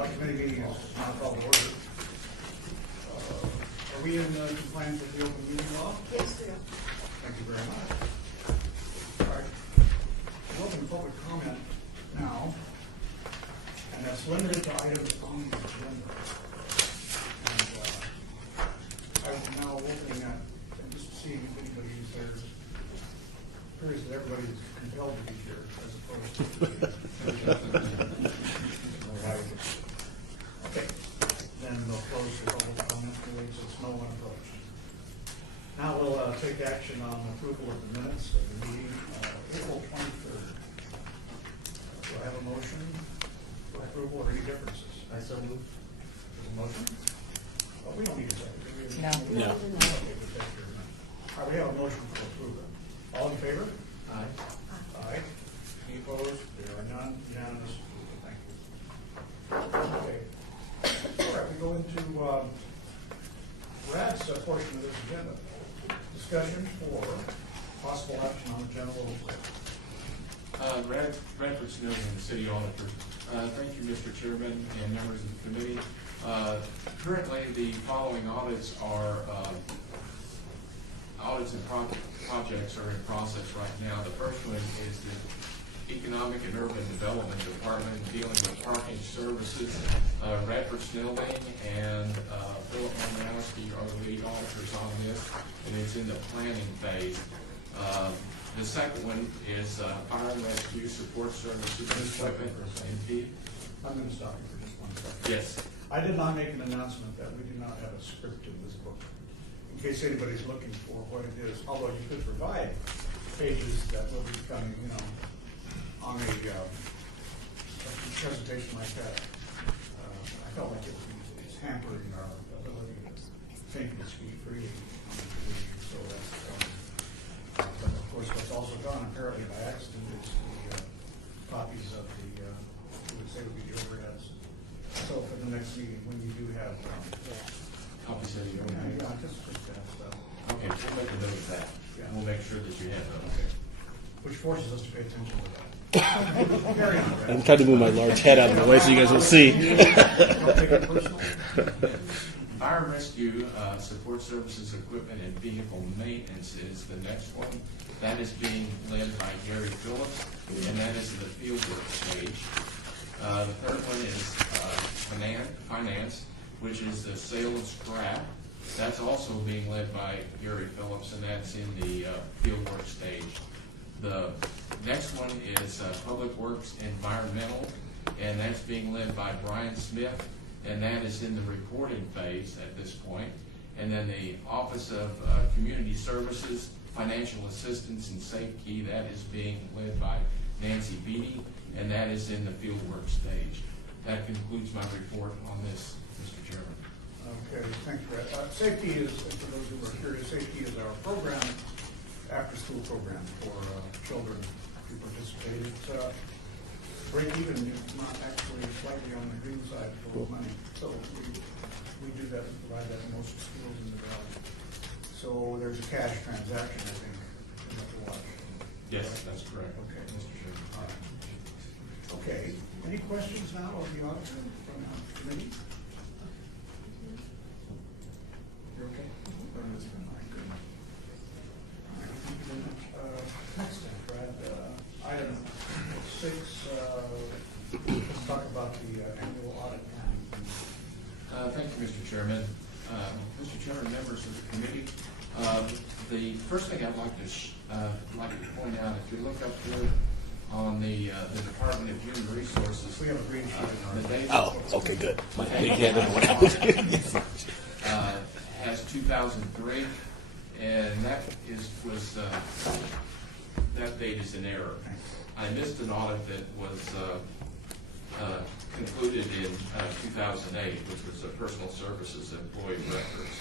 Audit committee meeting is now called to order. Are we in compliance with the open meeting law? Yes, we are. Thank you very much. All right. We'll open public comment now, and that's limited to items on the agenda. And I'm now opening that, and just seeing if anybody is there. Curious that everybody is compelled to be here, as opposed to. Okay, then we'll close the public comment period since no one approached. Now we'll take action on approval of the minutes of the meeting, April 23rd. Do I have a motion for approval or any differences? I so move. There's a motion? Oh, we don't need a second. Do we? No. Okay, we'll take care of that. All right, we have a motion for approval. All in favor? Aye. Aye. Any opposed? There are none. Unanimous. Thank you. Okay. All right, we go into Brad's portion of this agenda. Discussion for possible action on the general oversight. Bradford Snowden, the city auditor. Thank you, Mr. Chairman and members of the committee. Currently, the following audits are audits and projects are in process right now. The first one is the Economic and Urban Development Department dealing with parking services. Bradford Snelling and Philip Monowski are the lead auditors on this, and it's in the planning phase. The second one is fire and rescue support services equipment and fee. I'm going to stop you for just 1 second. Yes. I did not make an announcement that we do not have a script in this book. In case anybody's looking for what it is, although you could provide pages that will be coming, on a presentation like that. I felt like it's hampering our ability to think and speak freely on the committee. So that's but of course, what's also gone apparently by accident is the copies of the we would say would be the overheads. So for the next meeting, when you do have Copies of the just that stuff. Okay, we'll make a note of that. Yeah. We'll make sure that you have those. Okay. Which forces us to pay attention to that. Carry on, Brad. I'm trying to move my large head out of the way so you guys will see. Don't take it personal. Fire and rescue support services, equipment, and vehicle maintenance is the next one. That is being led by Gary Phillips, and that is the fieldwork stage. The third one is finance, which is the sale of scrap. That's also being led by Gary Phillips, and that's in the fieldwork stage. The next one is Public Works Environmental, and that's being led by Brian Smith, and that is in the reporting phase at this point. And then the Office of Community Services, Financial Assistance, and Safety, that is being led by Nancy Beatty, and that is in the fieldwork stage. That concludes my report on this, Mr. Chairman. Okay, thanks, Brad. Safety is, for those who are curious, safety is our program, after-school program for children who participate. It's break even, not actually slightly on the green side for money. So we do that, provide that in most schools in the valley. So there's a cash transaction, I think, you have to watch. Yes, that's correct. Okay. Mr. Chairman. All right. Okay, any questions now of the auditor from the committee? You're okay? All right, good. All right, thank you very much. Next then, Brad, item 6, let's talk about the annual audit plan. Thank you, Mr. Chairman. Mr. Chairman, members of the committee, the first thing I'd like to point out, if you look up here on the Department of Human Resources, We have a green sheet in our. the data Oh, okay, good. My big head doesn't went out. has 2003, and that date is in error. I missed an audit that was concluded in 2008, which was the personal services employee records,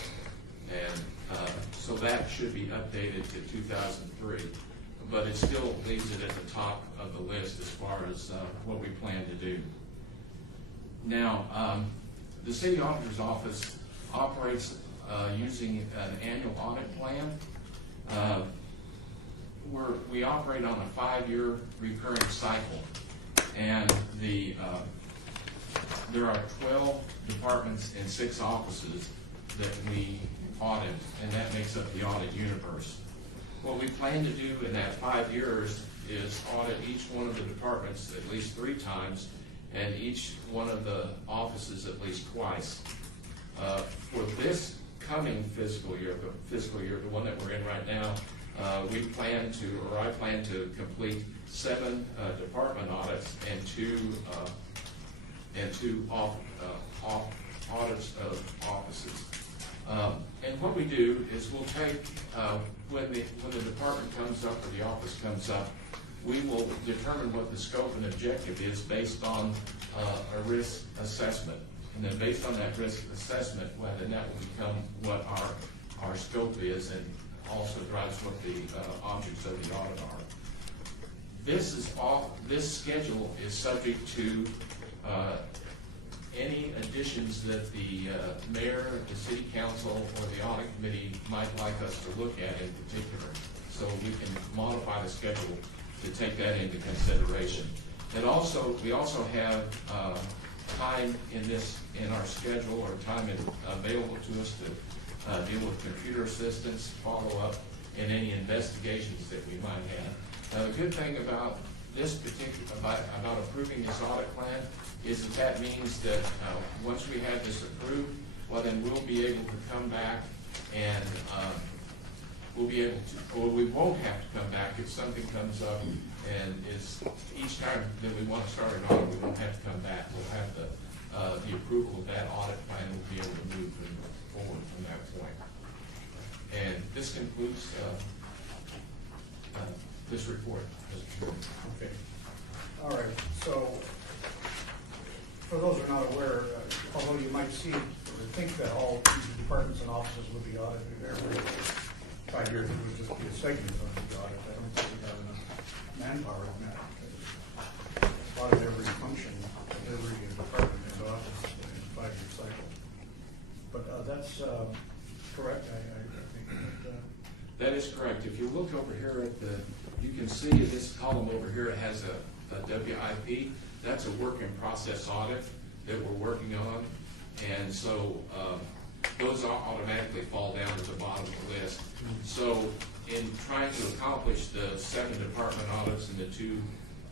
and so that should be updated to 2003. But it still leaves it at the top of the list as far as what we plan to do. Now, the city auditor's office operates using an annual audit plan. We operate on a 5-year recurring cycle, and the there are 12 departments and 6 offices that we audit, and that makes up the audit universe. What we plan to do in that 5 years is audit each one of the departments at least 3 times, and each one of the offices at least twice. For this coming fiscal year, the one that we're in right now, I plan to complete 7 department audits and 2 audits of offices. And what we do is we'll take, when the department comes up or the office comes up, we will determine what the scope and objective is based on a risk assessment. And then based on that risk assessment, well, then that will become what our scope is, and also drives what the objects of the audit are. This schedule is subject to any additions that the mayor, the city council, or the audit committee might like us to look at in particular. So we can modify the schedule to take that into consideration. And also, we also have time in our schedule, or time available to us to deal with computer assistance, follow up, and any investigations that we might have. Now, the good thing about this about approving this audit plan is that means that once we have this approved, well, then we'll be able to come back and we won't have to come back if something comes up and is each time that we want to start an audit, we won't have to come back. We'll have the approval of that audit plan. We'll be able to move forward from that point. And this concludes this report. Okay. All right. So, for those who are not aware, although you might see or think that all departments and offices would be audited every 5 years, it would just be a segment of the audit. I don't think we have enough manpower in that. Audit every function of every department and office in a 5-year cycle. But that's correct. I think that is correct. If you look over here at you can see this column over here, it has a WIP. That's a work in process audit that we're working on. And so those automatically fall down to the bottom of the list. So in trying to accomplish the 7 department audits and the 2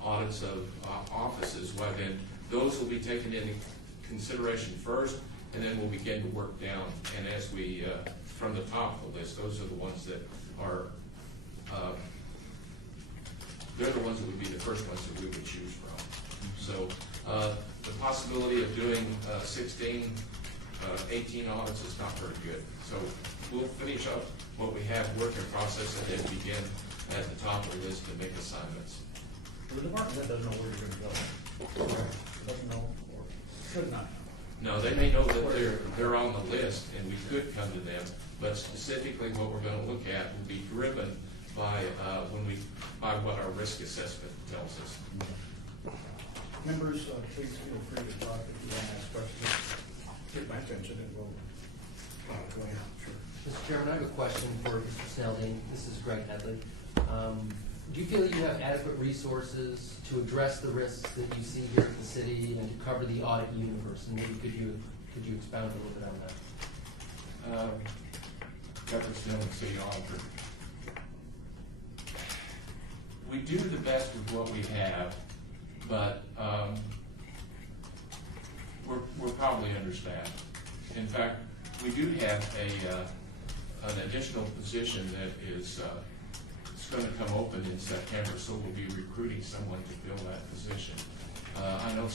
audits of offices, well, then those will be taken into consideration first, and then we'll begin to work down. And as we, from the top of the list, those are the ones that are, they're the ones that would be the first ones that we would choose from. So the possibility of doing 16, 18 audits is not very good. So we'll finish up what we have work in process and then begin at the top of the list to make assignments. the department head doesn't know where you're going to go. Doesn't know or should not know. No, they may know that they're on the list and we could come to them, but specifically what we're going to look at will be driven by what our risk assessment tells us. Members, please feel free to talk if you want to ask questions. Get my attention and we'll go ahead. Sure. Mr. Chairman, I have a question for Mr. Snelling. This is Greg Headley. Do you feel that you have adequate resources to address the risks that you see here in the city and to cover the audit universe? And maybe could you expound a little bit on that? Dr. Snelling, City Auditor. We do the best with what we have, but we're probably understaffed. In fact, we do have an additional position that is going to come open in September, so we'll be recruiting someone to fill that position. I know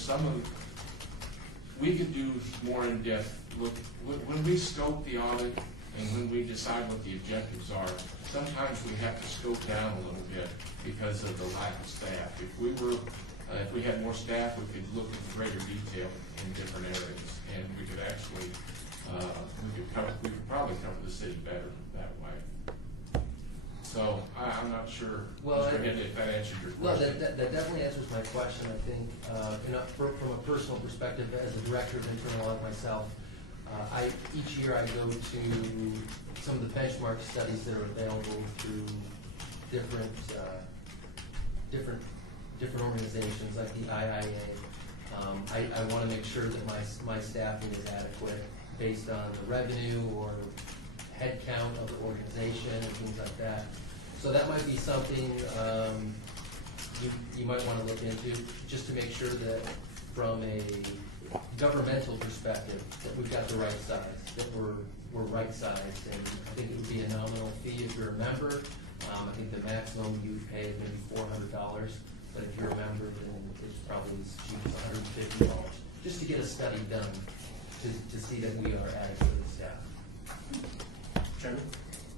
we could do more in-depth look. When we scope the audit and when we decide what the objectives are, sometimes we have to scope down a little bit because of the lack of staff. If we had more staff, we could look in greater detail in different areas, and we could actually we could probably cover the city better that way. So I'm not sure, Mr. Headley, if that answered your question. Well, that definitely answers my question. I think from a personal perspective, as a director of internal audit myself, each year I go to some of the benchmark studies that are available through different organizations like the IIA, I want to make sure that my staffing is adequate based on the revenue or head count of the organization and things like that. So that might be something you might want to look into, just to make sure that from a governmental perspective, that we've got the right size, that we're right sized. And I think it would be a nominal fee if you're a member. I think the maximum you would pay is maybe $400, but if you're a member, then it's probably as cheap as $150, just to get a study done to see that we are adequately staffed. Chairman,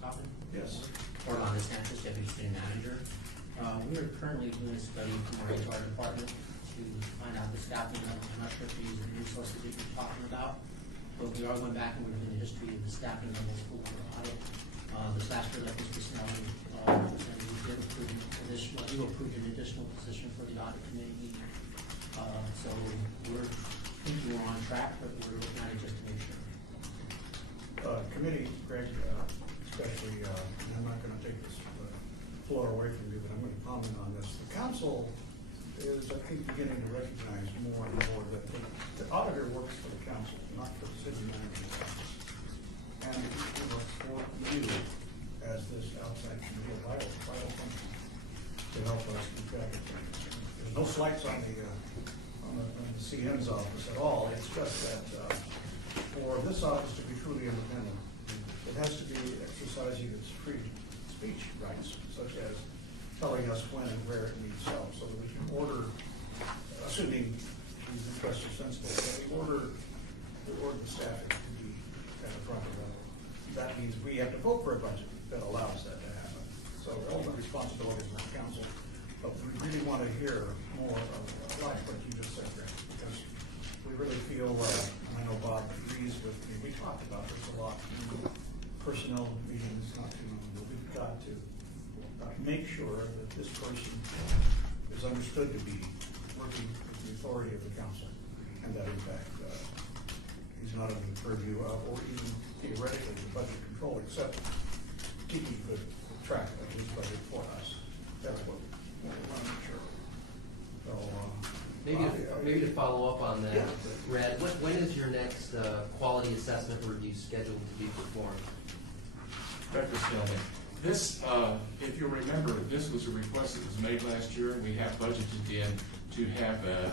Kaufman? Yes. Orlando Sanchez, Deputy City Manager. We are currently doing a study from our HR department to find out the staffing level. I'm not sure if you're using the resources that you're talking about, but we are going back and we're doing the history of the staffing levels for audit. This last year, like Mr. Snelling, and we did approve additional, you approved an additional position for the audit committee. So we're thinking we're on track, but we're looking at it just to make sure. Committee, Greg, especially, and I'm not going to take this floor away from you, but I'm going to comment on this. The council is, I think, beginning to recognize more and more that the auditor works for the council, not for the city manager's office. And he works for you as this outside committee, a vital function to help us keep track of things. There's no slights on the CM's office at all. It's just that for this office to be truly independent, it has to be exercising its free speech rights, such as telling us when and where it needs help, so that we can order, assuming these requests are sensible, that we order the staffing to be at a proper level. That means we have to vote for a budget that allows that to happen. So ultimate responsibility is with the council, but we really want to hear more of like what you just said, Greg, because we really feel, and I know Bob agrees with me, we talked about this a lot in personnel meetings not too long ago. We've got to make sure that this person is understood to be working with the authority of the council, and that in fact he's not under the purview of, or even theoretically, the budget control, except keeping good track of his budget for us. That's what we want to make sure. So, Maybe to follow up on that, Yeah. Brad, when is your next quality assessment review scheduled to be performed? Director Snelling, this, if you remember, this was a request that was made last year. We have budgeted in to have a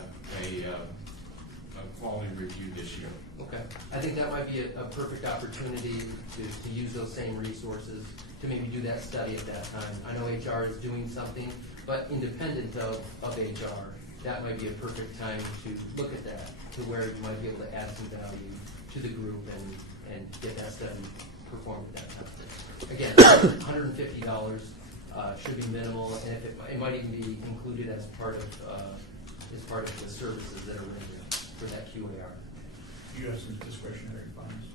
quality review this year. Okay, I think that might be a perfect opportunity to use those same resources to maybe do that study at that time. I know HR is doing something, but independent of HR, that might be a perfect time to look at that, to where you might be able to add some value to the group and get that study performed at that time. Again, $150 should be minimal, and if it might even be included as part of the services that are rendered for that QAR. you have some discretionary funds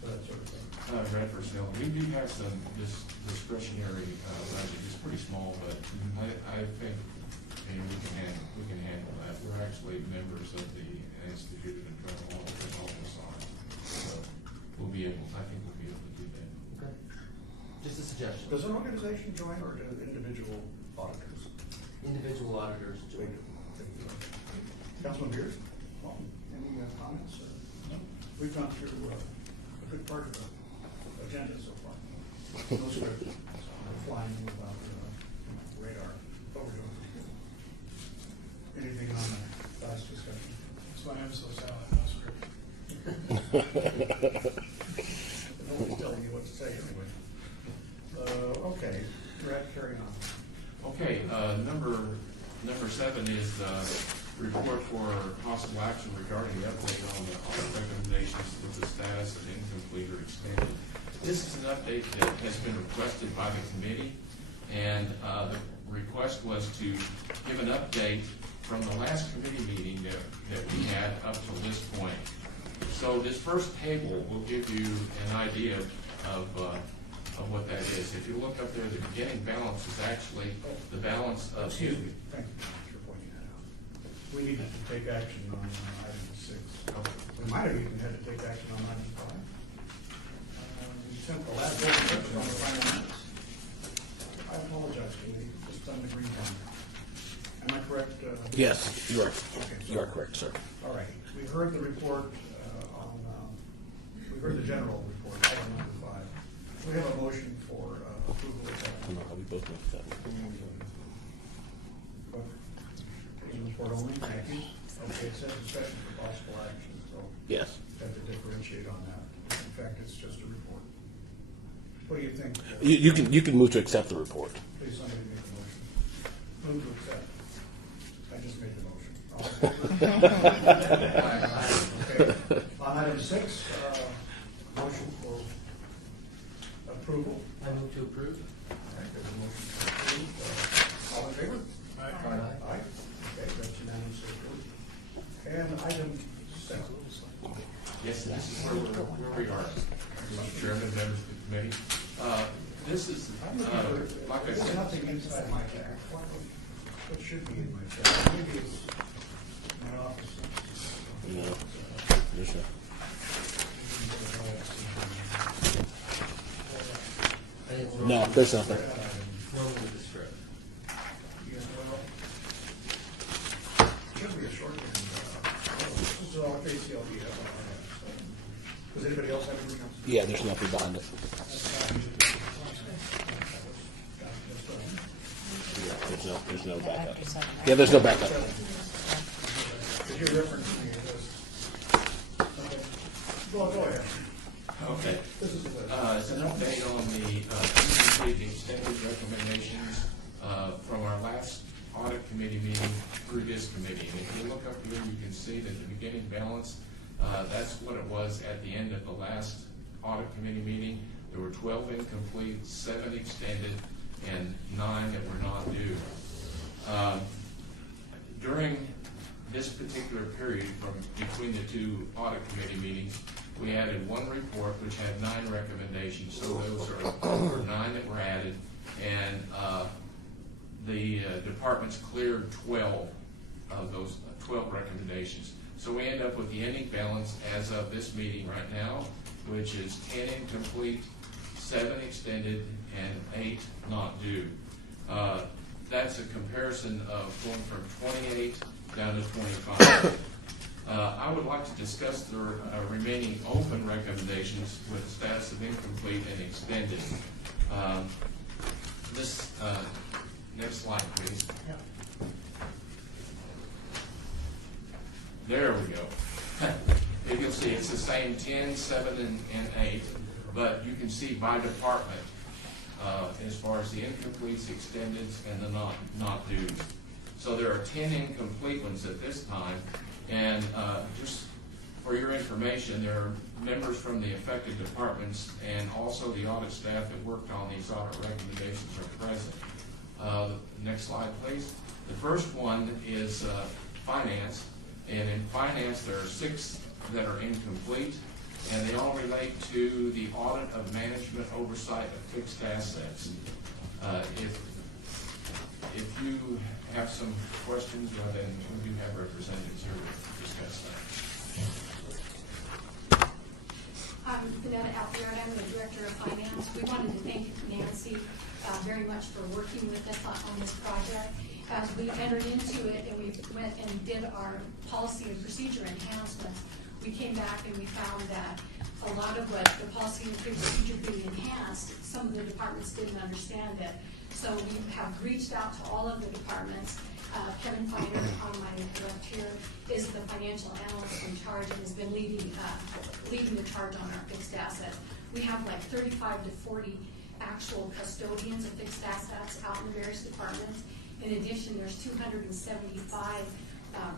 for that sort of thing. Director Snelling, we do have some discretionary budget. It's pretty small, but I think we can handle that. We're actually members of the Institute of Internal Audit and all this on. So I think we'll be able to do that. Okay. Just a suggestion. Does an organization join, or do individual auditors? Individual auditors join. Councilman Beers, any comments? No. We've gone through a good part of the agenda so far. No script. We're flying without radar. But we're doing pretty good. Anything on the last discussion? That's why I'm so silent. No script. Nobody's telling you what to say anyway. Okay, Brad, carry on. Okay, number 7 is report for possible action regarding the update on the audit recommendations with the status of incomplete or extended. This is an update that has been requested by the committee, and the request was to give an update from the last committee meeting that we had up to this point. So this first table will give you an idea of what that is. If you look up there, the beginning balance is actually the balance of. Excuse me, thank you for pointing that out. We needed to take action on item 6. We might have even had to take action on item 5. We sent the last vote on the final minutes. I apologize, Katie, just done the green line. And Am I correct? Yes, you are. Okay, You are correct, sir. All right, we heard the report we heard the general report, item number 5. We have a motion for approval of that. No, we both know that. Report only, thank you. Okay, it says discussion for possible action, so Yes. have to differentiate on that. In fact, it's just a report. What do you think? You can move to accept the report. Please, somebody make a motion. Move to accept. I just made the motion. All in favor? Okay. On item 6, motion for approval. I move to approve. All right, there's a motion to approve. All in favor? Aye. Okay, that's unanimously approved. And item 7. Yes, this is where we are, Mr. Chairman, members of the committee. This is, like I There's said, nothing inside my bag. What should be in my bag? Maybe it's my office. No. There's no. I think it's No, normally- there's nothing. normally the script. Should be a short one. This is all KCLD. Does anybody else have anything else? Yeah, there's nothing behind it. Yeah, there's no backup. Yeah, there's no backup. Did you reference me to this? Okay. Go ahead. okay. This is the. It's an update on the complete extended recommendations from our last audit committee meeting through this committee. And if you look up here, you can see that the beginning balance, that's what it was at the end of the last audit committee meeting. There were 12 incomplete, 7 extended, and 9 that were not due. During this particular period from between the 2 audit committee meetings, we added 1 report which had 9 recommendations. So those are 9 that were added, and the departments cleared 12 of those 12 recommendations. So we end up with the ending balance as of this meeting right now, which is 10 incomplete, 7 extended, and 8 not due. That's a comparison of going from 28 down to 25. I would like to discuss the remaining open recommendations with the status of incomplete and extended. This next slide, please. There we go. You can see it's the same 10, 7, and 8, but you can see by department as far as the incompletes, extendeds, and the not due. So there are 10 incomplete ones at this time, and just for your information, there are members from the affected departments and also the audit staff that worked on these audit recommendations are present. Next slide, please. The first one is finance, and in finance there are 6 that are incomplete, and they all relate to the audit of management oversight of fixed assets. If you have some questions, then we do have representatives here to discuss that. I'm Vanetta Alfieri, I'm the Director of Finance. We wanted to thank Nancy very much for working with us on this project. As we entered into it and we went and did our policy and procedure enhancements, we came back and we found that a lot of what the policy and procedure being enhanced, some of the departments didn't understand it. So we have reached out to all of the departments. Kevin Feiner on my left here is the financial analyst in charge and has been leading the charge on our fixed assets. We have like 35 to 40 actual custodians of fixed assets out in the various departments. In addition, there's 275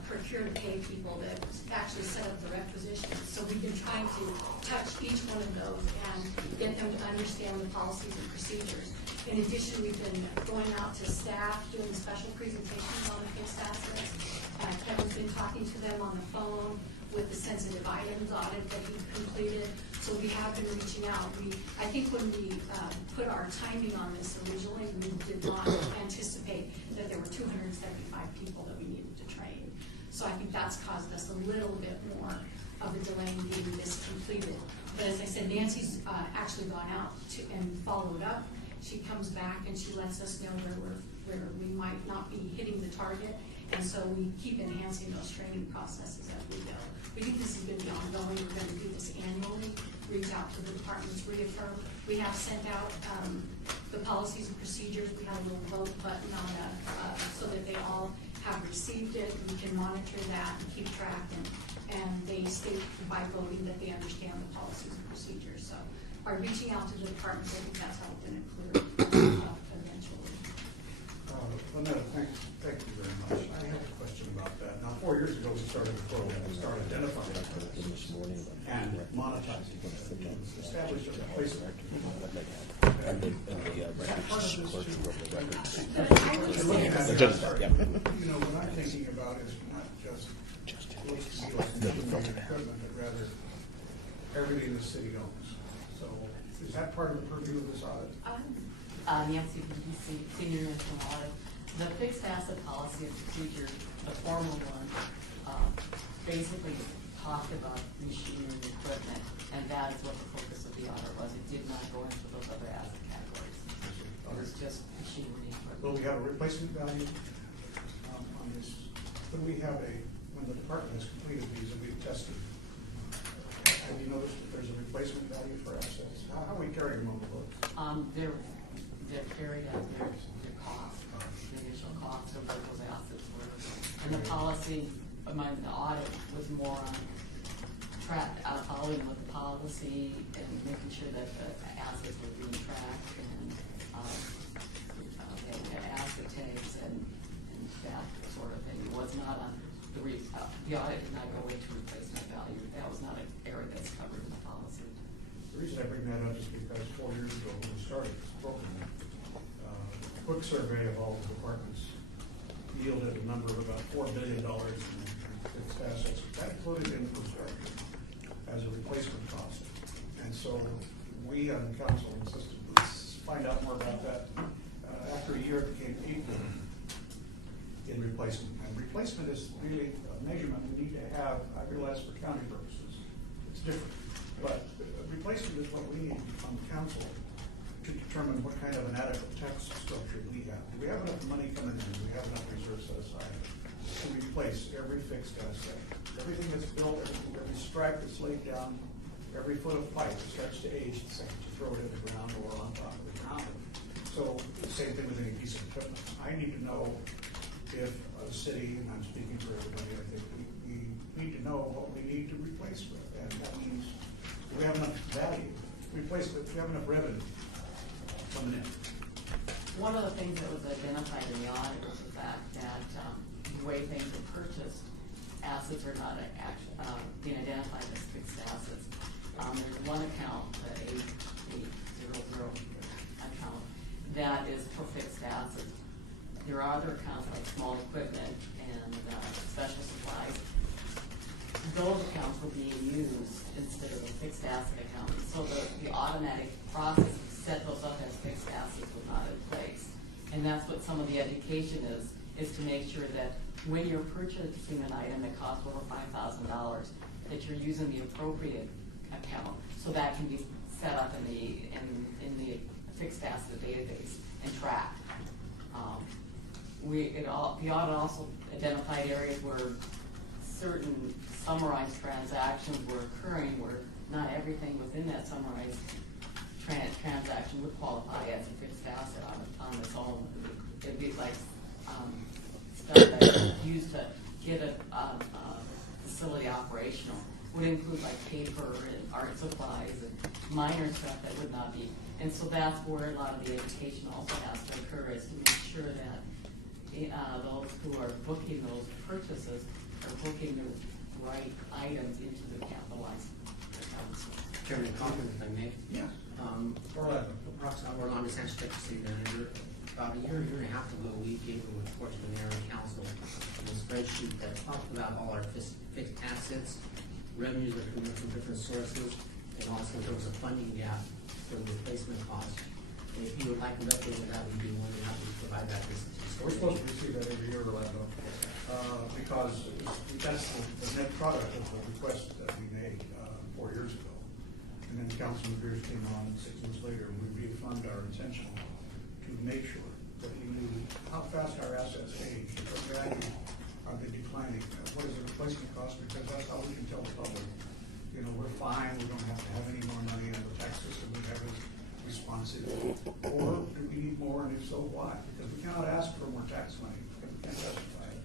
procure-to-pay people that actually set up the requisitions. So we've been trying to touch each one of those and get them to understand the policies and procedures. In addition, we've been going out to staff, doing special presentations on the fixed assets. Kevin's been talking to them on the phone with the sensitive items audit that he completed. So we have been reaching out. I think when we put our timing on this originally, we did not anticipate that there were 275 people that we needed to train. So I think that's caused us a little bit more of a delay in getting this completed. But as I said, Nancy's actually gone out and followed up. She comes back and she lets us know where we might not be hitting the target. And so we keep enhancing those training processes as we go. We think this is going to be ongoing. We're going to do this annually, reach out to the departments, reaffirm. We have sent out the policies and procedures. We have a little vote button on so that they all have received it. We can monitor that and keep track, and they state by voting that they understand the policies and procedures. So by reaching out to the departments, I think that's helped and it cleared eventually. Lynetta, thank you very much. I have a question about that. Now, 4 years ago, we started the program, we started identifying and monetizing. Established a replacement. You know, what I'm thinking about is not just equipment, but rather everything the city owns. So is that part of the purview of this audit? Nancy, BDC, Senior National Audit. The fixed asset policy and procedure, the formal one, basically talked about machinery and equipment, and that is what the focus of the audit was. It did not go into those other asset categories. It was just machinery and equipment. Will we have a replacement value on this? When the department has completed these and we've tested, have you noticed that there's a replacement value for assets? How are we carrying them on the books? They're carried at their cost, the initial cost of what those assets were. And the policy, the audit was more on following with the policy and making sure that the assets were being tracked and they had asset tags and that sort of thing. It was not on the audit did not go into replacement value. That was not an area that's covered in the policy. The reason I bring that up is because 4 years ago when we started this program, a quick survey of all the departments yielded a number of about $4 billion in fixed assets. That included infrastructure as a replacement cost. And so we on the council insisted let's find out more about that. After a year, it became $8 billion in replacement. And replacement is really a measurement we need to have. I realize for county purposes, it's different. But replacement is what we need on the council to determine what kind of an adequate tax structure we have. Do we have enough money coming in? Do we have enough reserves set aside to replace every fixed asset? Everything that's built, every stripe that's laid down, every foot of pipe that starts to age, the second you throw it in the ground or on top of the ground. So the same thing with any piece of equipment. I need to know if a city, and I'm speaking for everybody, I think we need to know what we need to replace with. And that means we have enough value to replace with, we have enough revenue coming in. One of the things that was identified in the audit was the fact that the way things are purchased, assets are not being identified as fixed assets. There's one account, the 8800 account, that is for fixed assets. There are other accounts like small equipment and special supplies. Those accounts were being used instead of a fixed asset account. So the automatic process to set those up as fixed assets was not in place. And that's what some of the education is to make sure that when you're purchasing an item that costs over $5,000, that you're using the appropriate account so that can be set up in the fixed asset database and tracked. The audit also identified areas where certain summarized transactions were occurring where not everything within that summarized transaction would qualify as a fixed asset on its own. It'd be like stuff that's used to get a facility operational would include like paper and art supplies and minor stuff that would not be. And so that's where a lot of the education also has to occur, is to make sure that those who are booking those purchases are booking the right items into the capitalized accounts. Chairman, comment if I may. Yeah. Approximately, Orlando Sanchez, City Manager. About a year and a half ago, we gave a report to the mayor and council on a spreadsheet that talked about all our fixed assets, revenues that are coming from different sources, and also there was a funding gap for the replacement cost. And if you would like an update of that, we'd be more than happy to provide that. We're supposed to receive that every year, Orlando, because that's the net product of the request that we made 4 years ago. And then Councilman Beers came on 6 months later, and we reaffirmed our intention to make sure that we knew how fast our assets age, what value are they declining? What is the replacement cost? Because that's how we can tell the public, you know, we're fine, we don't have to have any more money, and the tax system we have is responsive. Or do we need more, and if so, why? Because we cannot ask for more tax money, because we can't justify it.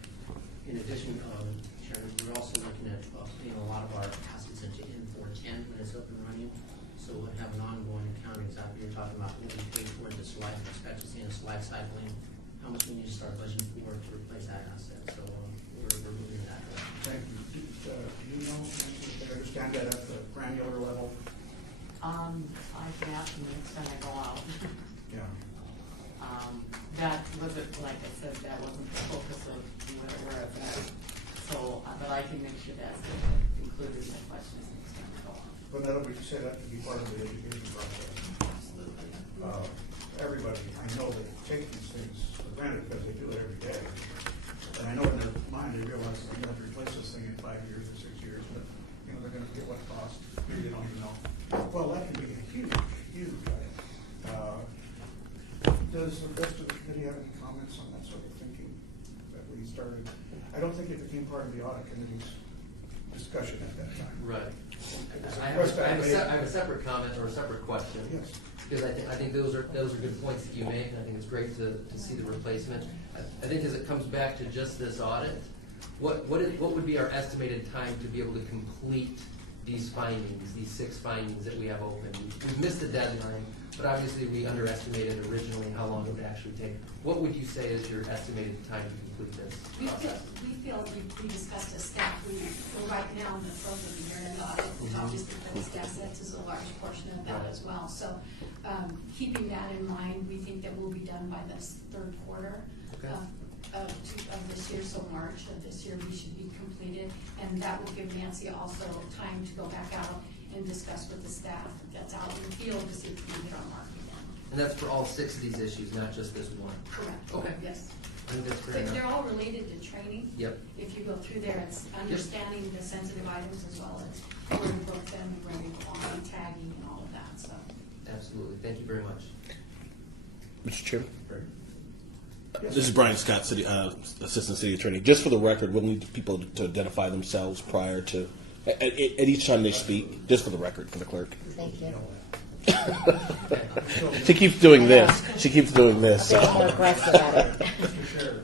In addition, Chairman, we're also looking at putting a lot of our assets into N410 when it's up and running. So we'll have an ongoing accounting, exactly you're talking about what we pay for this life expectancy and this life cycling, how much we need to start budgeting for to replace that asset. So we're moving in that direction. Thank you. Do you know, if they understand that at the granular level? I can ask them next time I go out. Yeah. That wasn't, like I said, that wasn't the focus of where it's at. So, but I can make sure that's included in the questions next time I go out. But that would say that to be part of the education process. Absolutely. Everybody, I know they take these things for granted because they do it every day. And I know in their mind they realize they're going to have to replace this thing in 5 years or 6 years, but you know they're going to forget what it costs. Maybe they don't even know. Well, that can be a huge item. Does the rest of the committee have any comments on that sort of thinking that we started? I don't think it became part of the audit committee's discussion at that time. Right. It's a I question have made. a separate comment or a separate question. Yes. Because I think those are good points that you make, and I think it's great to see the replacement. I think as it comes back to just this audit, what would be our estimated time to be able to complete these findings, these 6 findings that we have open? We've missed the deadline, but obviously we underestimated originally how long it would actually take. What would you say is your estimated time to complete this process? We discussed as staff, we're right now in the throes of the year-end audit, obviously fixed assets is a large portion of that as well. So keeping that in mind, we think that will be done by this third quarter of this year, so March of this year we should be completed. And that will give Nancy also time to go back out and discuss with the staff that's out in the field to see if we can get our mark again. And that's for all 6 of these issues, not just this one? Correct. Okay. Yes. I think that's fair They're enough. all related to training. Yep. If you go through there, it's understanding the sensitive items as well as where to book them, where to go on, tagging and all of that, so. Absolutely. Thank you very much. Mr. Chairman? Yes, This is Brian Scott, Assistant City Attorney. Just for the record, we'll need people to identify themselves prior to, at each time they speak, just for the record, for the clerk. Thank you. She keeps doing this. She keeps doing this. A bit more aggressive at it. Mr. Chair.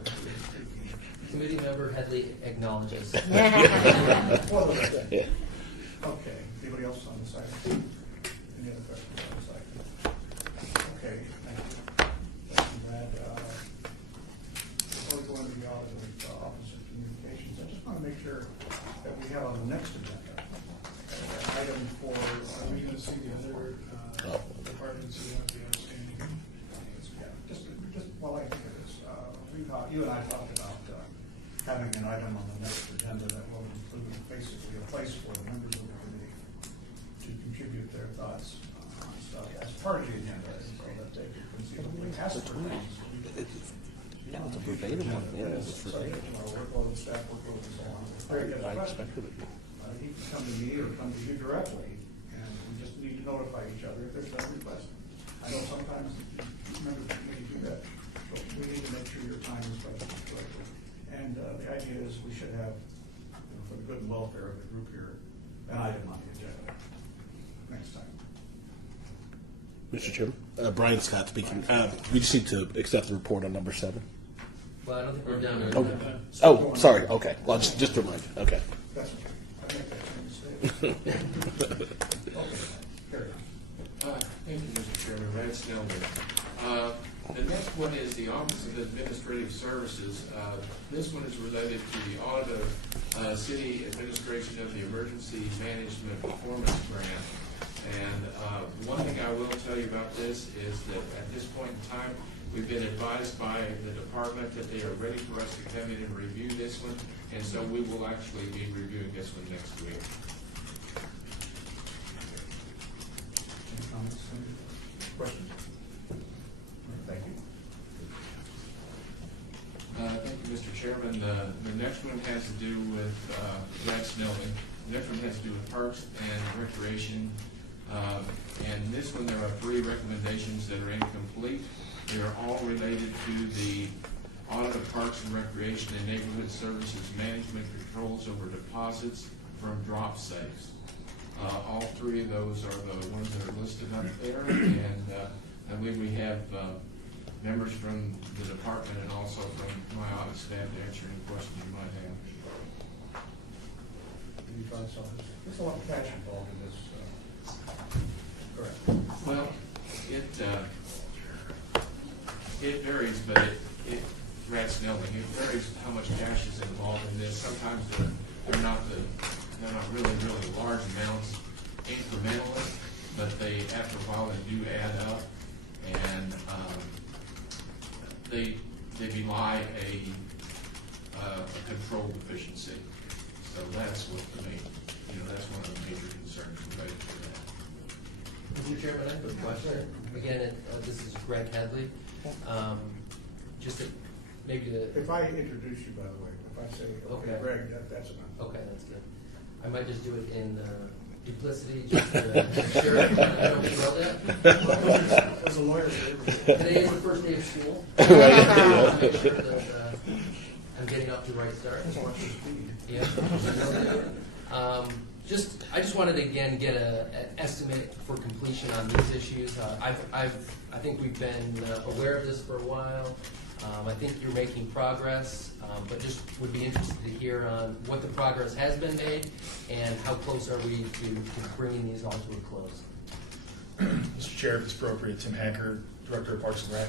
Committee member Headley acknowledges. Well, Yeah. okay, anybody else on the side? Any other questions on the side? Okay, thank you. Thank you, Brad. Before we go into the audit of Office of Communications, I just want to make sure that we have on the next agenda an item for, are we going to see the other departments who have the outstanding? Yeah, just while I think of this, you and I talked about having an item on the next agenda that will include basically a place for the members of the committee to contribute their thoughts on stuff as part of the agenda, so that they can conceivably ask for things. Yeah, it's a verbatim one. Yeah, it's So, verbatim. workload, staff workload, and so on. I expected it. He can come to me or come to you directly, and we just need to notify each other if there's no request. I know sometimes members of the committee do that, but we need to make sure your time is budgeted correctly. And the idea is we should have, for the good and welfare of the group here, an item on the agenda next time. Mr. Chairman? Brian Scott speaking. We just need to accept the report on number 7. Well, I don't think we're done. Oh, sorry. Okay. Well, just a reminder. Okay. That's okay. I think that's a mistake. Okay, carry on. Thank you, Mr. Chairman. Brad Snellman. The next one is the Office of Administrative Services. This one is related to the audit of city administration of the Emergency Management Performance Grant. And one thing I will tell you about this is that at this point in time, we've been advised by the department that they are ready for us to come in and review this one, and so we will actually be reviewing this one next week. Any comments, any questions? Thank you. Thank you, Mr. Chairman. The next one has to do with Brad Snellman. The next one has to do with Parks and Recreation. And this one, there are 3 recommendations that are incomplete. They are all related to the audit of parks and recreation and neighborhood services management controls over deposits from drop safes. All three of those are the ones that are listed up there, and I believe we have members from the department and also from my audit staff to answer any questions you might have. There's a lot of cash involved in this. Correct. Well, it varies, but it Snelling, it varies how much cash is involved in this. Sometimes they're not really large amounts incrementally, but they after a while they do add up, and they belie a control deficiency. So that's what that's one of the major concerns related to that. Mr. Chairman, I have a question. Again, this is Greg Headley. Just maybe the. If I introduce you, by the way, if I say, okay, Okay. Greg, that's enough. Okay, that's good. I might just do it in duplicity, just to make sure I don't get yelled at. As a lawyer, Today is the first day of school. I want to make sure that I'm getting off to the right start. watch your speed. Yeah. I just wanted to again get an estimate for completion on these issues. I think we've been aware of this for a while. I think you're making progress, but just would be interested to hear on what the progress has been made and how close are we to bringing these all to a close. Mr. Chair, if it's appropriate, Tim Hanker, Director of Parks and Rec.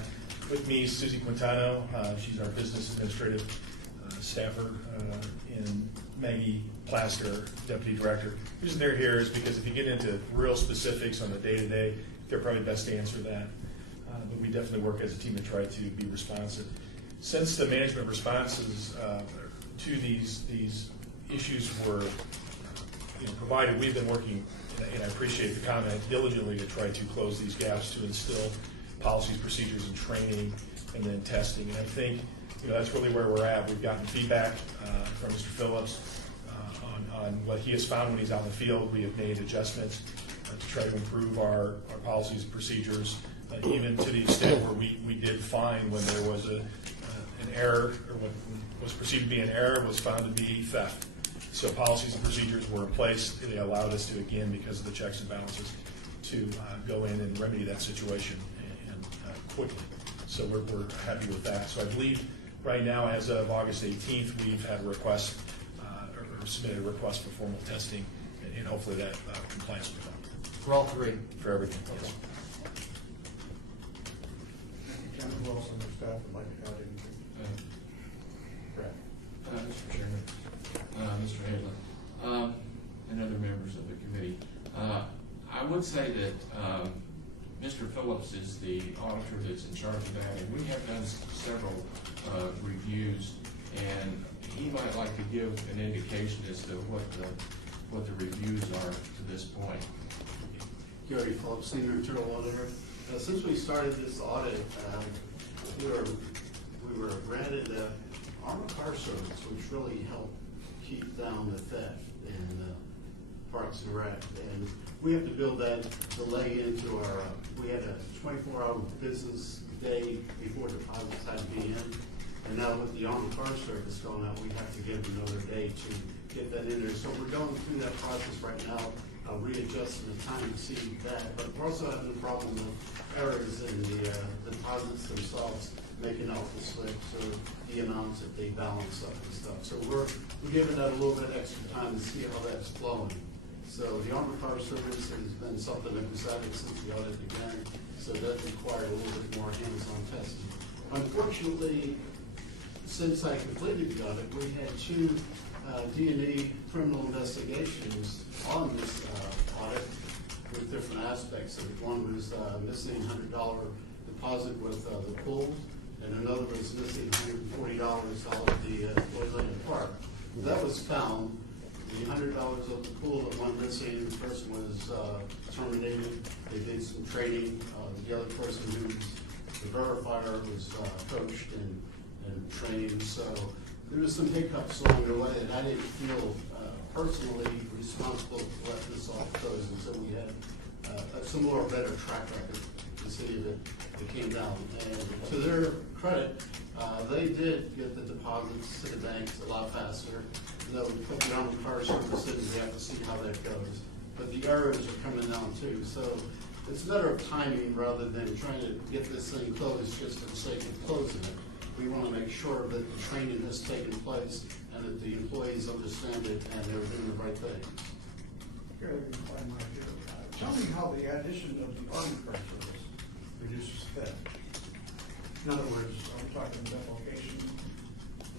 With me is Susie Quintano. She's our business administrative staffer, and Maggie Plasker, Deputy Director. The reason they're here is because if you get into real specifics on the day-to-day, they're probably best to answer that. But we definitely work as a team to try to be responsive. Since the management responses to these issues were provided, we've been working, and I appreciate the comment, diligently to try to close these gaps, to instill policies, procedures, and training, and then testing. And I think that's really where we're at. We've gotten feedback from Mr. Phillips on what he has found when he's out in the field. We have made adjustments to try to improve our policies and procedures, even to the extent where we did find when there was an error, or what was perceived to be an error was found to be theft. So policies and procedures were in place. They allowed us to, again, because of the checks and balances, to go in and remedy that situation and quickly. So we're happy with that. So I believe right now, as of August 18th, we've had a request or submitted a request for formal testing, and hopefully that compliance will come. For all three. For everything, yes. Chairman Wilson, the staff would like to add anything. Brad. Mr. Chairman, Mr. Hadley, and other members of the committee. I would say that Mr. Phillips is the auditor that's in charge of that, and we have done several reviews, and he might like to give an indication as to what the reviews are to this point. Gary Phillips, Senior Internal Auditor. Since we started this audit, we were granted armored car service, which really helped keep down the theft in Parks and Rec. And we have to build that delay into our, we had a 24-hour business day before deposits had to be in. And now with the armored car service going out, we have to give another day to get that in there. So we're going through that process right now, readjusting the time to see that. But we're also having a problem with errors in the deposits themselves, making out the slips or the amounts that they balance up and stuff. So we're giving that a little bit extra time to see how that's flowing. So the armored car service has been something that was added since the audit began, so that required a little bit more hands-on testing. Unfortunately, since I completed the audit, we had two D&E criminal investigations on this audit with different aspects of it. One was missing $100 deposit with the pool, and another was missing $140 out of the Lloyd Park. That was found. The $100 of the pool that went missing, the person was terminated. They did some training. The other person who was the verifier was coached and trained. So there was some hiccups along the way, and I didn't feel personally responsible to let this off close until we had some more better track record to see that that came down. And to their credit, they did get the deposits to the banks a lot faster. You know, we put the armored car service in, we have to see how that goes. But the errors are coming down too. So it's a matter of timing rather than trying to get this thing closed just for the sake of closing it. We want to make sure that the training has taken place and that the employees understand it and they're doing the right things. Here, let me find my here. Tell me how the addition of the armored car service reduces theft. In other words, are we talking defalcation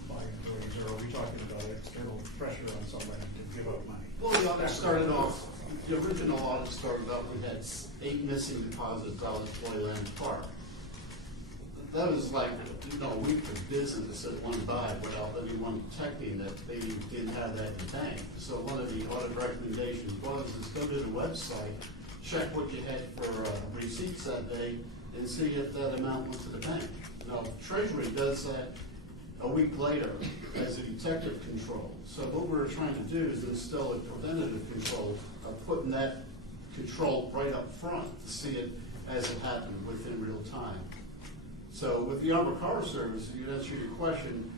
by employees, or are we talking about external pressure on somebody to give up money? Well, the audit started off, the original audit started out, we had 8 missing deposits out of Floyd Land Park. That was like, a week of business that went by without anyone detecting that they didn't have that in the bank. So one of the audit recommendations was, is go to the website, check what you had for receipts that day, and see if that amount went to the bank. Now, Treasury does that a week later as a detective control. So what we're trying to do is instill a preventative control of putting that control right up front to see it as it happened within real time. So with the armored car service, if you answer your question,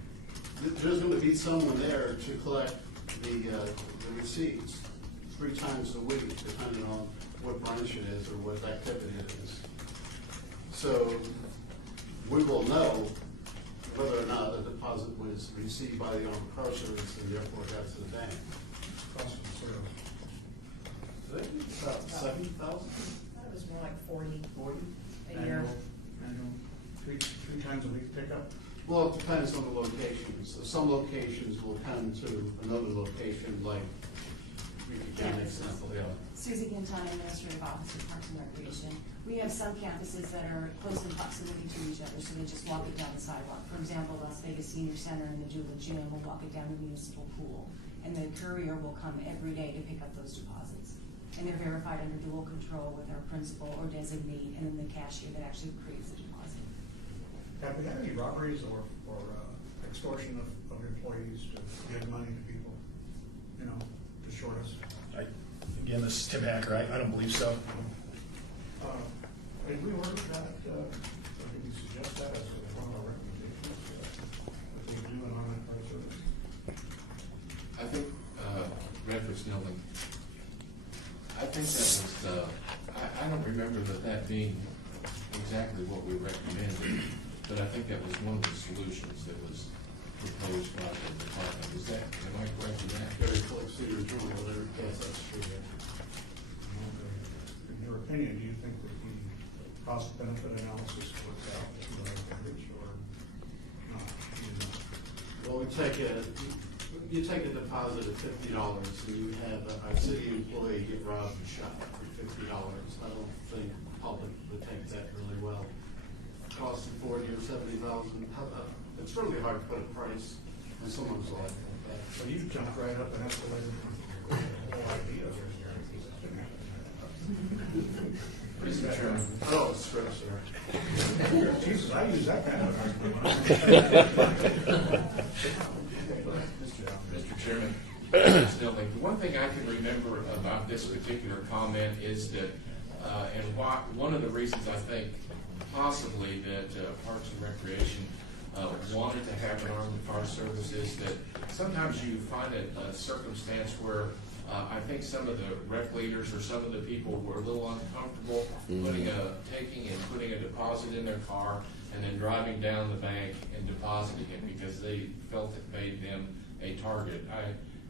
there's going to be someone there to collect the receipts 3 times a week, depending on what branch it is or what activity it is. So we will know whether or not a deposit was received by the armored car service and therefore got to the bank. Cost of service. About 70,000. That was more like 40 a year. Annual, three times a week pickup? Well, it depends on the locations. Some locations will come to another location, like, we could give an example, yeah. Susie Quintana, Administrative Officer, Parks and Recreation. We have some campuses that are close in proximity to each other, so they just walk it down the sidewalk. For example, Las Vegas Senior Center and the Jewel Gym will walk it down the municipal pool. And the courier will come every day to pick up those deposits. And they're verified under dual control with our principal or designee, and then the cashier that actually creates the deposit. Have we had any robberies or extortion of employees to give money to people, to short us? Again, this is Tim Hacker. I don't believe so. Did we order that, or did we suggest that as one of our recommendations, that we do an online card service? I think, Redford Snelling, I think that was, I don't remember that being exactly what we recommended, but I think that was one of the solutions that was proposed by the department. Is that, am I correct in that? Very close to your journal, whatever, yes, that's true. In your opinion, do you think that the cost-benefit analysis works out, average or not? Well, you take a deposit of $50 and you have a city employee get robbed and shot for $50. I don't think the public would take that really well. Cost of 40 or 70,000. It's really hard to put a price on someone's life like that. So you jumped right up and escalated the whole idea. Mr. Chairman. Oh, it's stressor. Jesus, I use that kind of argument. Mr. Chairman, Snelling, the one thing I can remember about this particular comment is that, one of the reasons I think possibly that Parks and Recreation wanted to have an armored car service is that sometimes you find a circumstance where I think some of the rec leaders or some of the people were a little uncomfortable taking and putting a deposit in their car and then driving down the bank and depositing it because they felt it made them a target.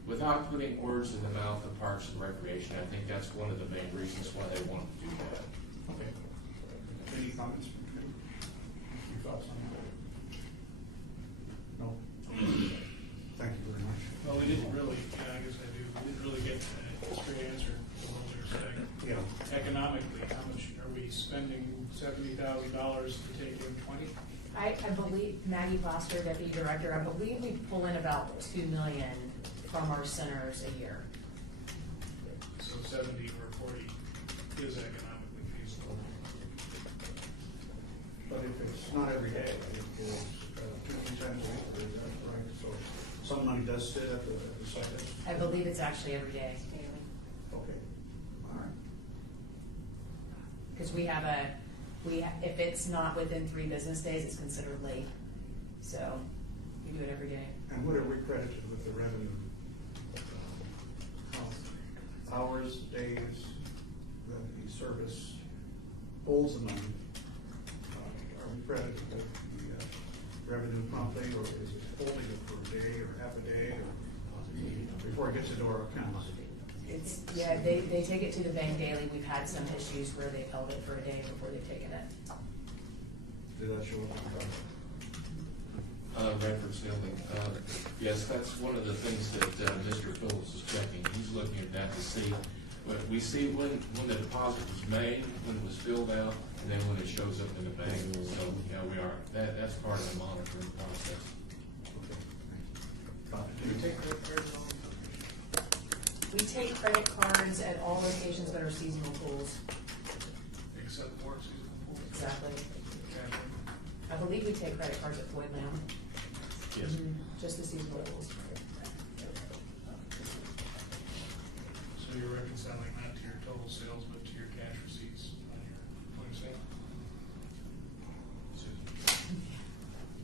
Without putting words in the mouth of Parks and Recreation, I think that's one of the main reasons why they wanted to do that. Okay. Any comments from you? Your thoughts on that? No? Thank you very much. Well, we didn't really, I guess I do, we didn't really get a straight answer to what they were saying. Yeah. Economically, how much are we spending $70,000 to take in 20? I believe, Maggie Foster, Deputy Director, I believe we pull in about $2 million from our centers a year. So 70 or 40 is economically feasible. But if it's not every day, it is 2 times a week, is that right? So some money does sit at the site. I believe it's actually every day. Okay. All right. Because we have a if it's not within 3 business days, it's considered late. So we do it every day. And what are we credited with the revenue? Hours, days, the service holds the money. Are we credited with the revenue promptly, or is it holding it for a day or half a day, or before it gets into our account? It's, yeah, they take it to the bank daily. We've had some issues where they've held it for a day before they've taken it. Did that show up in the budget? Records building. Yes, that's one of the things that Mr. Phillips is checking. He's looking at that to see. But we see when the deposit was made, when it was filled out, and then when it shows up in the bank. So, yeah, we are. That's part of the monitoring process. Do you take credit cards on? We take credit cards at all locations that are seasonal pools. Except for seasonal pools. Exactly. Okay. I believe we take credit cards at Floyd Lamb. Yes. Just the seasonal pools. So you're reconciling not to your total sales, but to your cash receipts on your point of sale?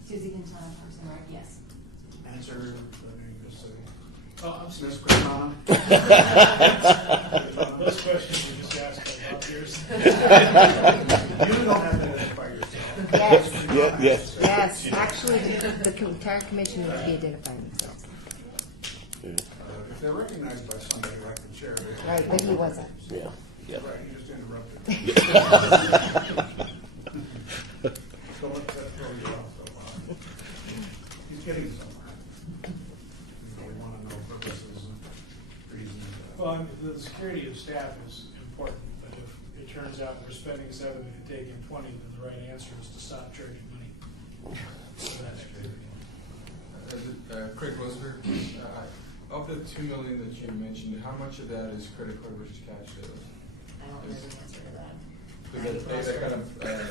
Susie Quintana, Parks and Rec, yes. Answer, let me just say. Oh, I'm sorry. Ms. Quintana? Those questions you just asked about yours. You don't have to identify yourself. Yes. Yes. Yes, actually, the entire commission would be identifying themselves. If they're recognized by somebody like the chair. they- Right, but he wasn't. Yeah. Yeah. Right, you just interrupted. Don't let that throw you off so far. He's getting somewhere. We want to know purposes and reasons. Well, the security of staff is important, but if it turns out we're spending 7 and taking 20, then the right answer is to stop charging money. So that's Craig Rosberg, of the $2 million that you mentioned, how much of that is credit card versus cash sales? I don't know the answer to that. Because that kind of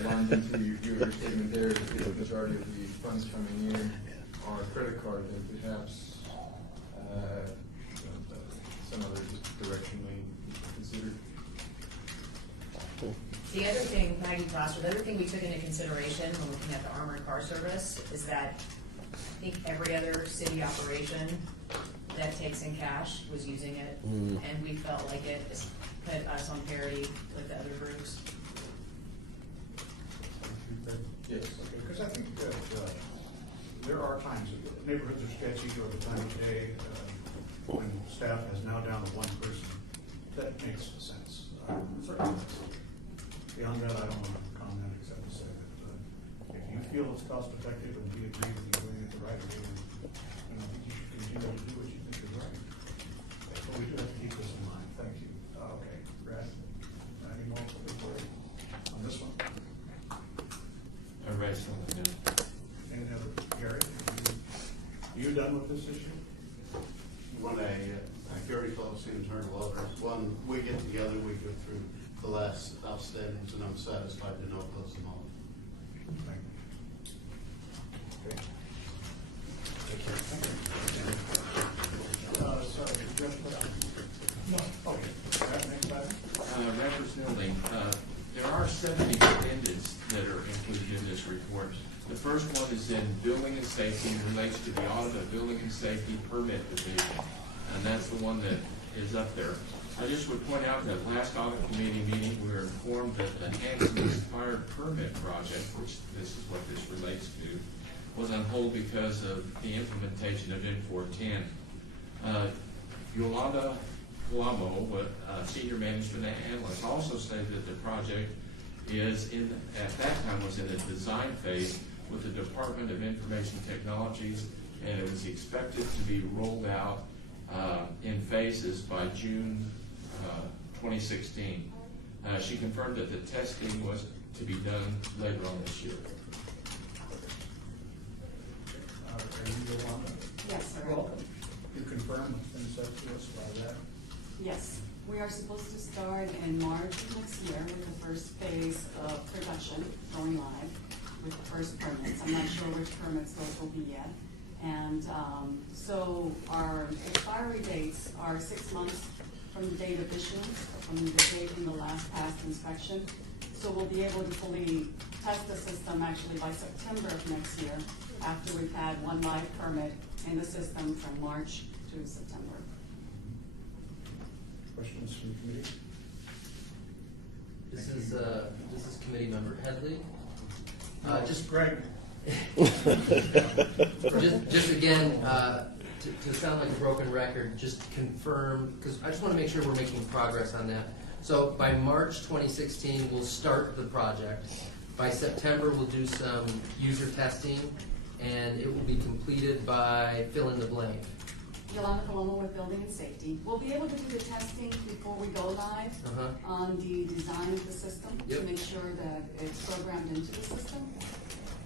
lines into your statement there, that the majority of the funds coming in are credit card, and perhaps some other direction may be considered. The other thing, Maggie Foster, the other thing we took into consideration when looking at the armored car service is that I think every other city operation that takes in cash was using it, and we felt like it put us on parity with the other groups. Yes. Okay, because I think that there are times, neighborhoods are sketchy, or the time of day, when staff is now down to one person. That makes sense. Certainly. Beyond that, I don't want to comment except to say that if you feel it's cost effective and we agree with you doing it the right way, then I think you should continue to do what you think is right. But we do have to keep this in mind. Thank you. Okay, Brad, any more before on this one? I read something down. Any other, Gary? Are you done with this issue? When Gary Phillips, the internal auditor, when we get together, we go through the last outstandings, and I'm satisfied to know close them all. Thank you. Okay. Sorry, did you have a question? No. Okay. Brad, next item. Records building, there are 70 dependents that are included in this report. The first one is in building and safety, and relates to the audit of building and safety permit division. And that's the one that is up there. I just would point out that last audit committee meeting, we were informed that the Hanson expired permit project, which this is what this relates to, was on hold because of the implementation of N410. Yolanda Colombo, senior management analyst, also stated that the project is at that time was in the design phase with the Department of Information Technologies, and it was expected to be rolled out in phases by June 2016. She confirmed that the testing was to be done later on this year. Are you Yolanda? Yes, sir. Welcome. You confirm what's been said to us by that? Yes, we are supposed to start in March of next year with the first phase of production going live with the first permits. I'm not sure which permits those will be yet. And so our expiry dates are 6 months from the date of issuance, from the date from the last past inspection. So we'll be able to fully test the system actually by September of next year, after we've had one live permit in the system from March to September. Questions from the committee? This is committee member Headley. Just Greg. just again, to sound like a broken record, just confirm, because I just want to make sure we're making progress on that. So by March 2016, we'll start the project. By September, we'll do some user testing, and it will be completed by fill in the blank. Yolanda Coloma with Building and Safety. We'll be able to do the testing before we go live on the design of the system to make sure that it's programmed into the system.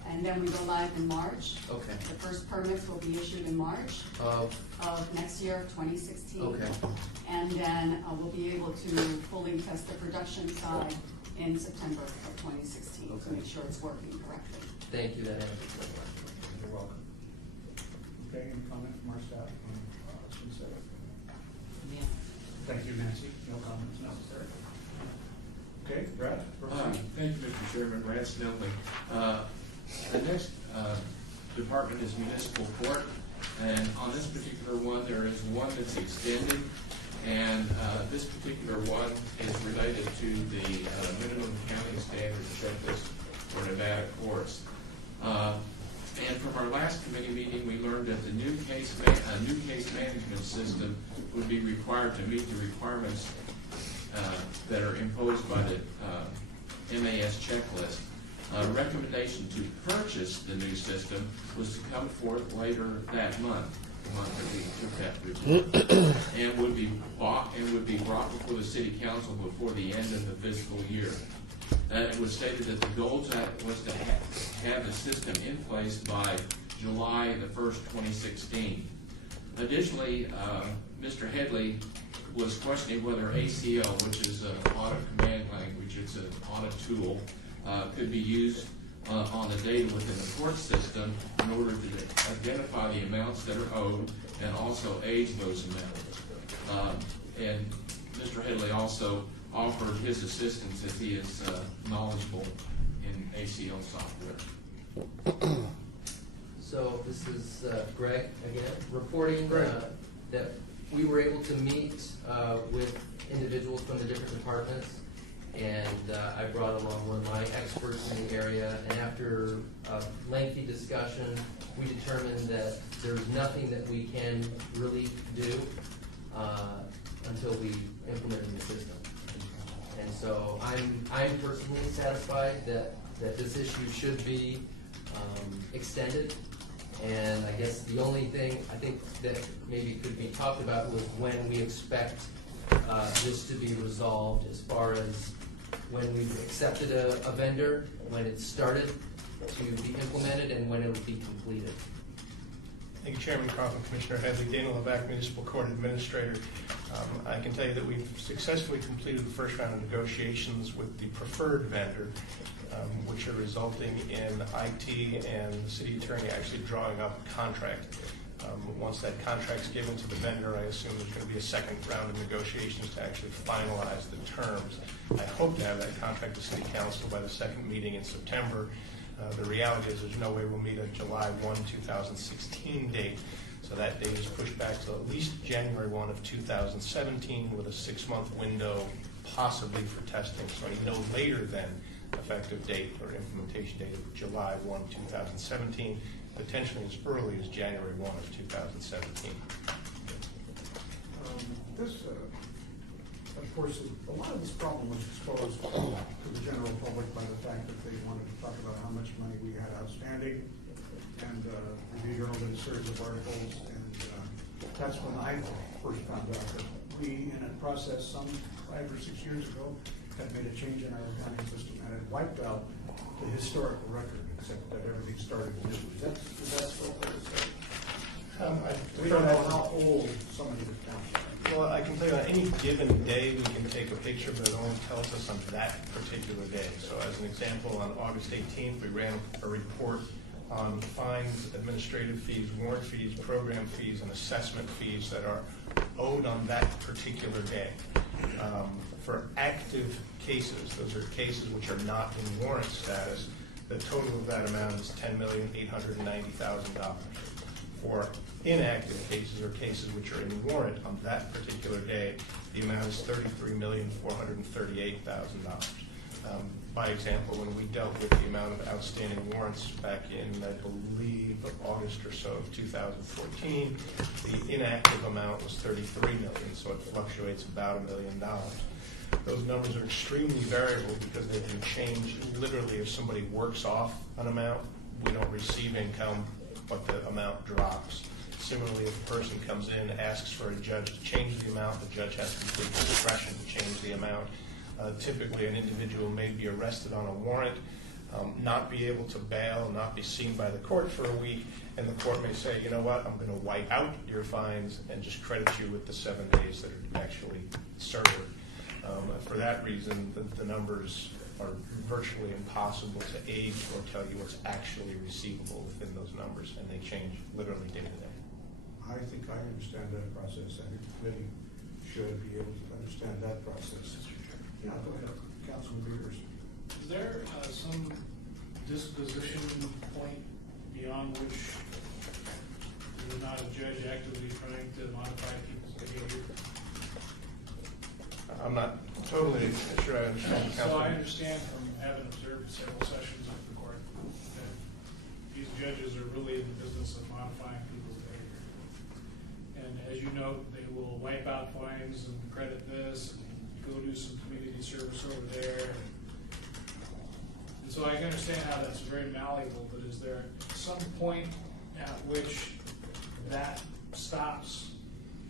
And then we go live in March. Okay. The first permits will be issued in March of next year, 2016. Okay. And then we'll be able to fully test the production side in September of 2016 to make sure it's working correctly. Thank you. That answers my question. You're welcome. Okay, any comment from our staff? Yeah. Thank you, Nancy. No comments necessary. Okay, Brad? Thank you, Mr. Chairman. Brad Snelling. The next department is municipal court, and on this particular one, there is one that's extended, and this particular one is related to the minimum accounting standards checklist for Nevada courts. And from our last committee meeting, we learned that the new case management system would be required to meet the requirements that are imposed by the MAS checklist. Recommendation to purchase the new system was to come forth later that month, the month that we took that report, and would be brought before the city council before the end of the fiscal year. It was stated that the goal was to have the system in place by July the 1st, 2016. Additionally, Mr. Headley was questioning whether ACL, which is an audit command language, it's an audit tool, could be used on the data within the court system in order to identify the amounts that are owed and also age those amounts. And Mr. Headley also offered his assistance as he is knowledgeable in ACL software. So this is Greg again, reporting that we were able to meet with individuals from the different departments, and I brought along one of my experts in the area, and after a lengthy discussion, we determined that there's nothing that we can really do until we implement the system. And so I'm personally satisfied that this issue should be extended. And I guess the only thing I think that maybe could be talked about was when we expect this to be resolved, as far as when we've accepted a vendor, when it's started to be implemented, and when it will be completed. Thank you, Chairman Coffin, Commissioner Headley, Dana Levac, Municipal Court Administrator. I can tell you that we've successfully completed the first round of negotiations with the preferred vendor, which are resulting in IT and the city attorney actually drawing up a contract. Once that contract's given to the vendor, I assume there's going to be a second round of negotiations to actually finalize the terms. I hope to have that contract to City Council by the second meeting in September. The reality is there's no way we'll meet a July 1, 2016 date, so that date is pushed back to at least January 1 of 2017 with a 6-month window possibly for testing, so no later than effective date or implementation date of July 1, 2017, potentially as early as January 1 of 2017. Of course, a lot of this problem was exposed to the general public by the fact that they wanted to talk about how much money we had outstanding, and Review Journal did a series of articles, and that's when I first found out that we, in a process some 5 or 6 years ago, had made a change in our accounting system and had wiped out the historical record, except that everything started new. Is that still fair to say? We don't know how old some of these accounts are. Well, I can tell you on any given day we can take a picture, but it only tells us on that particular day. So as an example, on August 18th, we ran a report on fines, administrative fees, warrant fees, program fees, and assessment fees that are owed on that particular day. For active inactive cases, those are cases which are not in warrant status, the total of that amount is $10,890,000. For inactive cases or cases which are in warrant on that particular day, the amount is $33,438,000. By example, when we dealt with the amount of outstanding warrants back in, I believe, August or so of 2014, the inactive amount was $33 million, so it fluctuates about $1 million. Those numbers are extremely variable because they can change literally if somebody works off an amount, we don't receive income, but the amount drops. Similarly, if a person comes in and asks for a judge to change the amount, the judge has complete discretion to change the amount. Typically, an individual may be arrested on a warrant, not be able to bail, not be seen by the court for a week, and the court may say, you know what, I'm going to wipe out your fines and just credit you with the 7 days that are actually served. For that reason, the numbers are virtually impossible to age or tell you what's actually receivable within those numbers, and they change literally day to day. I think I understand that process. I think the committee should be able to understand that process. Yeah, go ahead, Councilman Beers. Is there some disposition point beyond which you're not a judge actively trying to modify people's behavior? I'm not totally sure I understand. So I understand from having observed several sessions of the court that these judges are really in the business of modifying people's behavior. And as you note, they will wipe out fines and credit this and go do some community service over there. And so I can understand how that's very malleable, but is there some point at which that stops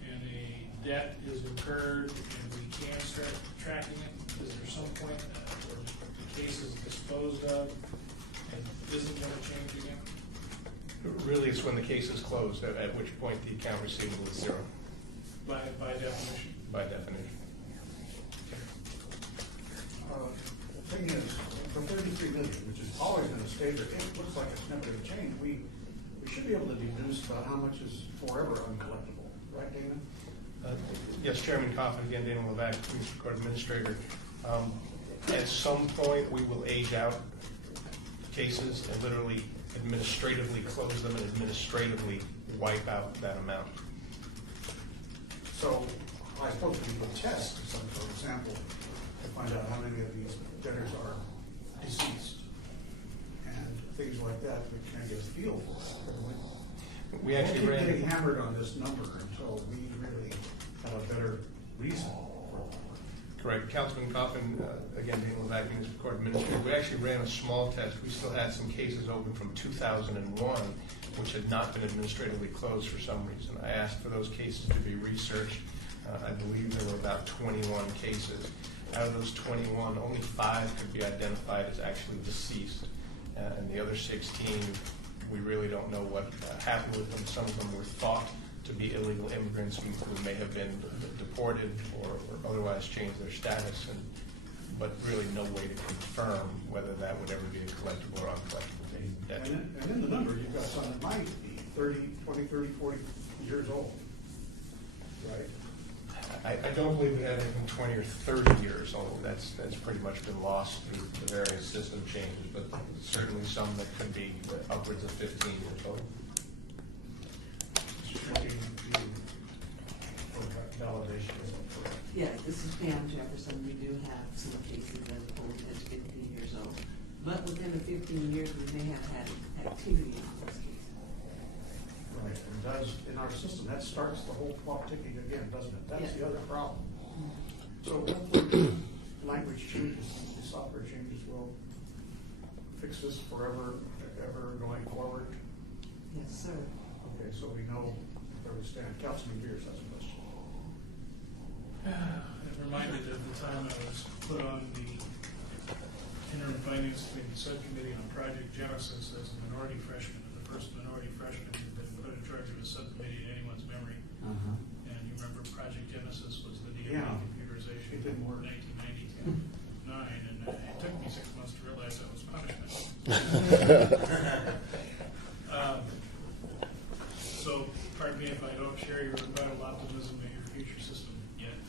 and a debt is incurred and we can start tracking it? Is there some point where the case is disposed of and isn't going to change again? Really, it's when the case is closed, at which point the account receivable is zero. By definition? By definition. The thing is, for $33 million, which is always going to stay there, it looks like it's never going to change. We should be able to deduce about how much is forever uncollectible, right, Dana? Yes, Chairman Coffin, again, Dana Levac, Community Court Administrator. At some point, we will age out cases and literally administratively close them and administratively wipe out that amount. So I suppose we could test, for example, to find out how many of these debtors are deceased and things like that. We can get a feel for it. We actually ran getting hammered on this number until we really have a better reason for it. Correct. Councilman Coffin, again, Dana Levac, Municipal Court Administrator. We actually ran a small test. We still had some cases open from 2001, which had not been administratively closed for some reason. I asked for those cases to be researched. I believe there were about 21 cases. Out of those 21, only 5 could be identified as actually deceased. And the other 16, we really don't know what happened with them. Some of them were thought to be illegal immigrants who may have been deported or otherwise changed their status, but really no way to confirm whether that would ever be a collectible or uncollectible debt. And in the number, you've got some that might be 20, 30, 40 years old, right? I don't believe it had anything 20 or 30 years old. That's pretty much been lost through the various system changes, but certainly some that could be upwards of 15 years old. Validation. Yes, this is Pam Jefferson. We do have some cases that are old as 15 years old. But within the 15 years, we may have had activity on those cases. Right, and does, in our system, that starts the whole clock ticking again, doesn't it? That's the other problem. So hopefully, language changes, the software changes will fix this forever, ever going forward. Yes, sir. Okay, so we know where we stand. Councilman Beers has a question. I'm reminded of the time I was put on the Interim Finance Committee Subcommittee on Project Genesis as a minority freshman, and the first minority freshman who'd been put in charge of a subcommittee in anyone's memory. And you remember Project Genesis was the DMV computerization in 1999, and it took me 6 months to realize that was punishment. So, pardon me if I don't share your rebuttal optimism of your future system yet.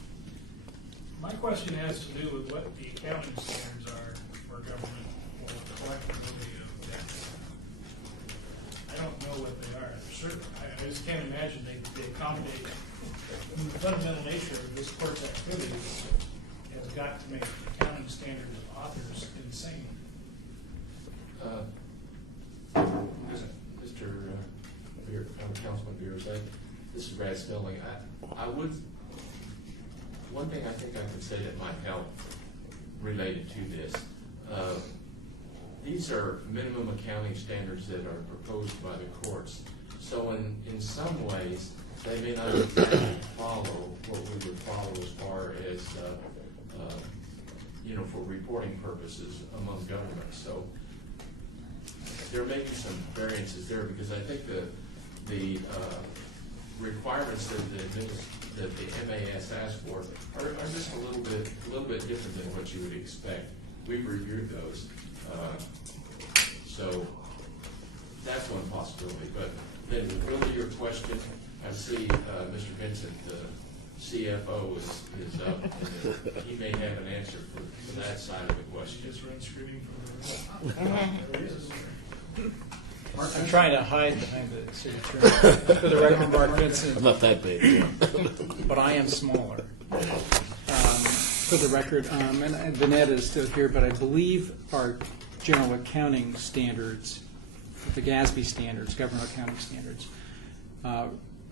My question has to do with what the accounting standards are for government for collectability of debt. I don't know what they are. Certainly, I just can't imagine they accommodate. I mean, the fundamental nature of this court's activities has got to make the accounting standards of authors insane. Mr. Councilman Beers, this is Brad Spelling. One thing I think I could say that might help related to this. These are minimum accounting standards that are proposed by the courts. So in some ways, they may not exactly follow what we would follow as far as, for reporting purposes among governments. So there may be some variances there because I think the requirements that the MAS asked for are just a little bit different than what you would expect. We've reviewed those, so that's one possibility. But then, to go to your question, I see Mr. Vincent, the CFO, is up. And he may have an answer for that side of the question. Just run screaming from the room. I'm trying to hide behind the city attorney. For the record, Mark Vincent. I'm not that big. But I am smaller. For the record, and Vanetta is still here, but I believe our general accounting standards, the GASB standards, government accounting standards,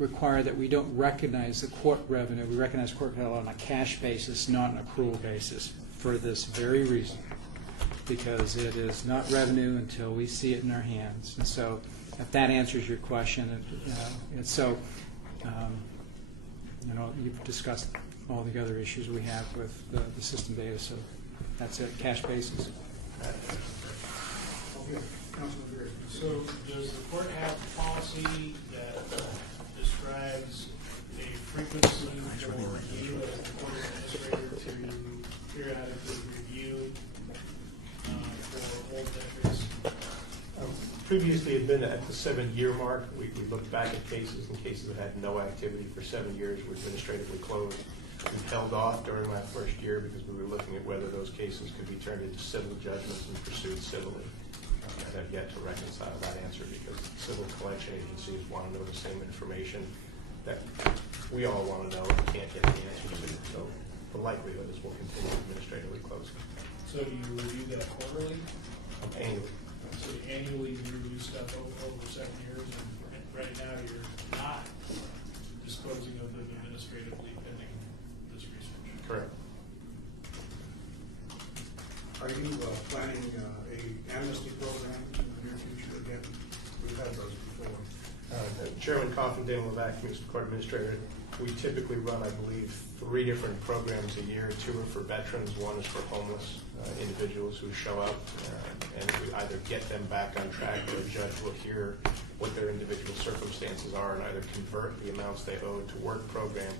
require that we don't recognize the court revenue. We recognize court revenue on a cash basis, not an accrual basis, for this very reason. Because it is not revenue until we see it in our hands. And so if that answers your question, and so, you've discussed all the other issues we have with the system data, so that's it, cash basis. Okay, Councilman Beard. So does the court have a policy that describes a frequency for review of the court administrator to periodically review for old debtors? Previously, it had been at the 7-year mark. We looked back at cases that had no activity for 7 years were administratively closed. We held off during that first year because we were looking at whether those cases could be turned into civil judgments and pursued civilly. I have yet to reconcile that answer because civil collection agencies want to know the same information that we all want to know and can't get the answer to. So the likelihood is we'll continue administratively closed. So you review that quarterly? Annually. So annually you review stuff over 7 years, and right now you're not disposing of them administratively pending this research? Correct. Are you planning a amnesty program in the near future again? We've had those before. Chairman Coffin, Daniel Levac, Municipal Court Administrator. We typically run, I believe, 3 different programs a year. 2 are for veterans, 1 is for homeless individuals who show up, and we either get them back on track or a judge will hear what their individual circumstances are and either convert the amounts they owe to work program,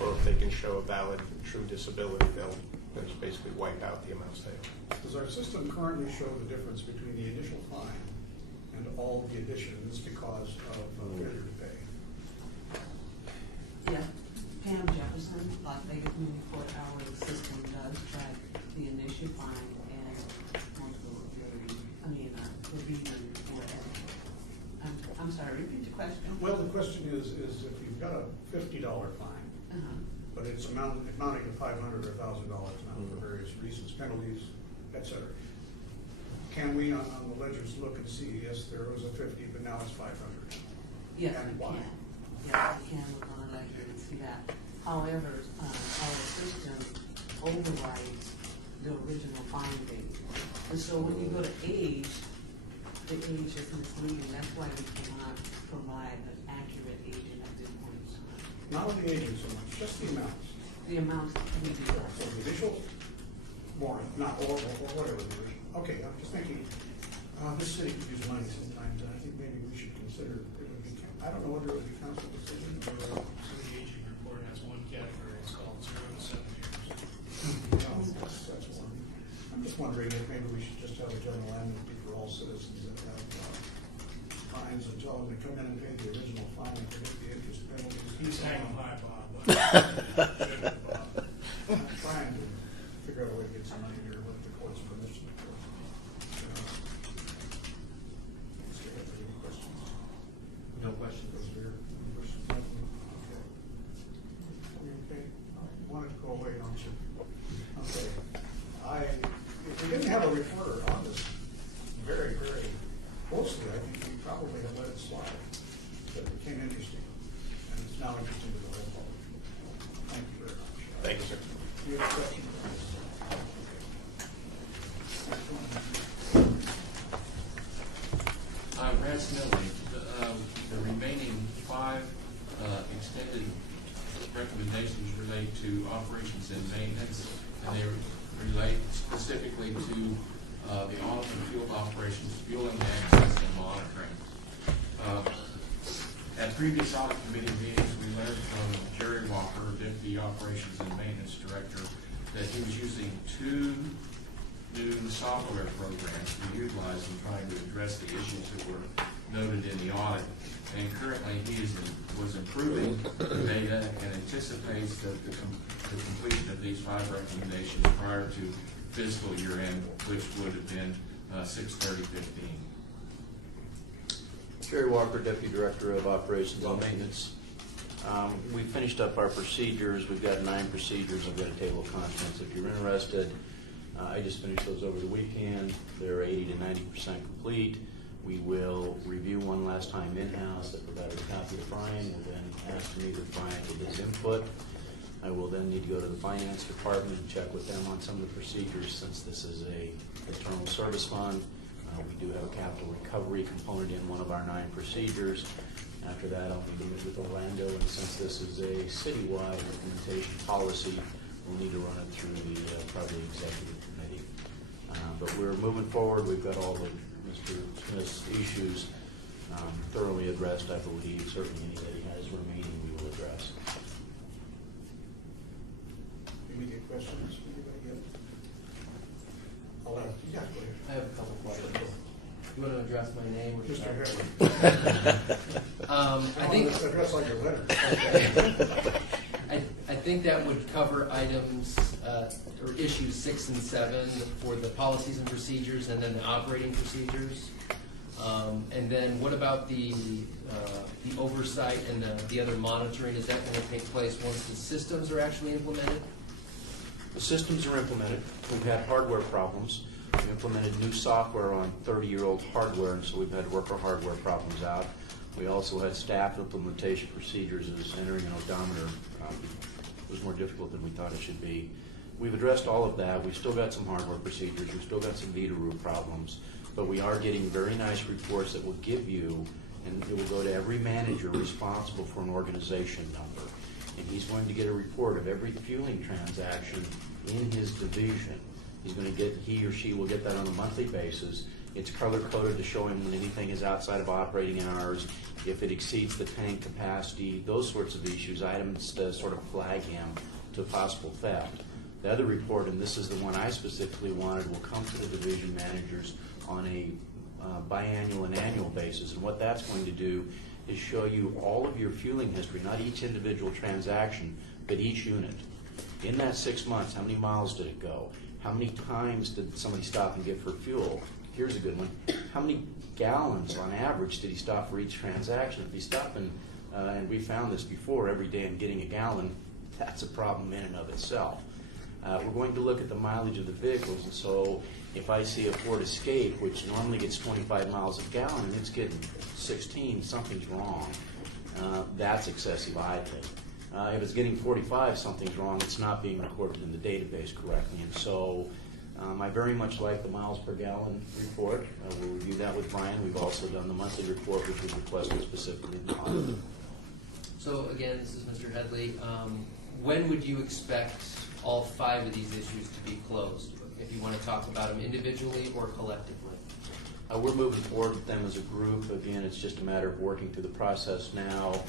or if they can show a valid, true disability, they'll just basically wipe out the amounts they owe. Does our system currently show the difference between the initial fine and all the additions because of failure to pay? Yeah, Pam Jefferson, Las Vegas Community Court hourly system does track the initial fine and multiple revision whatever. I'm sorry, repeat the question. Well, the question is if you've got a $50 fine, but it's amounting to $500 or $1,000 now for various reasons, penalties, etc. Can we on the ledgers look and see, yes, there was a 50, but now it's 500? Yes, and we why? can. Yes, we can look on the ledger and see that. However, our system overrides the original fine date. And so when you go to age, the age is misleading. That's why we cannot provide an accurate aging at this point in time. Not on the aging so much, just the amounts. The amounts we do. So the initial warrant, not or whatever the original. Okay, I'm just thinking, this city could use money sometimes, and I think maybe we should consider it would be, I don't know whether it would be council decision or. So the aging report has one category, it's called 0 to 7 years. No, that's one. I'm just wondering if maybe we should just have a general amnesty for all citizens that have fines and tell them to come in and pay the original fine and forget the interest penalties. He's hanging high, Bob. I'm trying to. figure out a way to get some money here with the court's permission, of course. So, any questions? No questions. Those are your questions. Okay. Okay. You wanted to go away, don't you? Okay. If we didn't have a reporter on this very, very closely, I think we probably have let it slide. But it became interesting, and it's now interesting to the whole public. Thank you very much. Thank you, sir. Do you have a question? Brad Snelling, the remaining 5 extended recommendations relate to operations and maintenance, and they relate specifically to the audit and field operations, fueling, access, and monitoring. At previous audit committee meetings, we learned from Jerry Walker, Deputy Operations and Maintenance Director, that he was using 2 new software programs to utilize in trying to address the issues that were noted in the audit. And currently he was improving the data and anticipates that the completion of these 5 recommendations prior to fiscal year end, which would have been 6/30/15. Jerry Walker, Deputy Director of Operations and Maintenance. We finished up our procedures. We've got 9 procedures. I've got a table of contents. If you're interested, I just finished those over the weekend. They're 80 to 90% complete. We will review one last time in-house. I provided a copy to Brian. We'll then ask me that Brian give his input. I will then need to go to the finance department and check with them on some of the procedures, since this is a internal service fund. We do have a capital recovery component in one of our 9 procedures. After that, I'll need to meet with Orlando, and since this is a citywide implementation policy, we'll need to run it through the probably executive committee. But we're moving forward. We've got all of Mr. Smith's issues thoroughly addressed, I believe. Certainly any that he has remaining, we will address. Immediate questions? Anybody else? I'll have, yeah, go ahead. I have a couple questions. You want to address my name? Or Mr. Headley? I think address like your letter. I think that would cover items or issues 6 and 7 for the policies and procedures, and then the operating procedures. And then what about the oversight and the other monitoring? Is that going to take place once the systems are actually implemented? The systems are implemented. We've had hardware problems. We implemented new software on 30-year-old hardware, and so we've had to work our hardware problems out. We also had staff implementation procedures as entering an odometer was more difficult than we thought it should be. We've addressed all of that. We've still got some hardware procedures. We've still got some Veeder-Roo problems, but we are getting very nice reports that will give you, and it will go to every manager responsible for an organization number. And he's going to get a report of every fueling transaction in his division. He's going to get, he or she will get that on a monthly basis. It's color-coded to show him when anything is outside of operating hours, if it exceeds the tank capacity, those sorts of issues, items to sort of flag him to possible theft. The other report, and this is the one I specifically wanted, will come to the division managers on a biannual and annual basis. And what that's going to do is show you all of your fueling history, not each individual transaction, but each unit. In that 6 months, how many miles did it go? How many times did somebody stop and get for fuel? Here's a good one. How many gallons on average did he stop for each transaction? If he's stopping, and we found this before, every day and getting a gallon, that's a problem in and of itself. We're going to look at the mileage of the vehicles, and so if I see a Ford Escape, which normally gets 25 miles a gallon, and it's getting 16, something's wrong. That's excessive, I think. If it's getting 45, something's wrong. It's not being recorded in the database correctly. And so I very much like the miles per gallon report. We'll review that with Brian. We've also done the monthly report, which was requested specifically in the audit. So again, this is Mr. Headley. When would you expect all 5 of these issues to be closed? If you want to talk about them individually or collectively? We're moving forward with them as a group. Again, it's just a matter of working through the process now.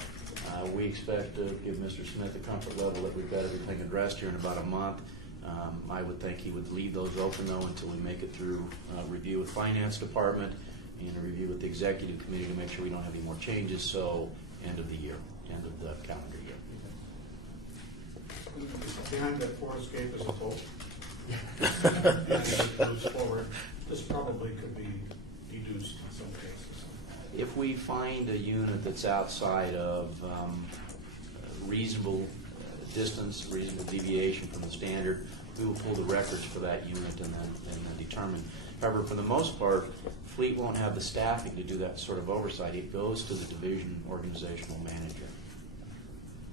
We expect to give Mr. Smith a comfort level that we've got everything addressed here in about a month. I would think he would leave those open, though, until we make it through review with Finance Department and a review with the Executive Committee to make sure we don't have any more changes, so end of the year, end of the calendar year. Behind that Ford Escape is a Volt? as it moves forward, this probably could be deduced in some cases. If we find a unit that's outside of reasonable distance, reasonable deviation from the standard, we will pull the records for that unit and then determine. However, for the most part, Fleet won't have the staffing to do that sort of oversight. It goes to the division organizational manager.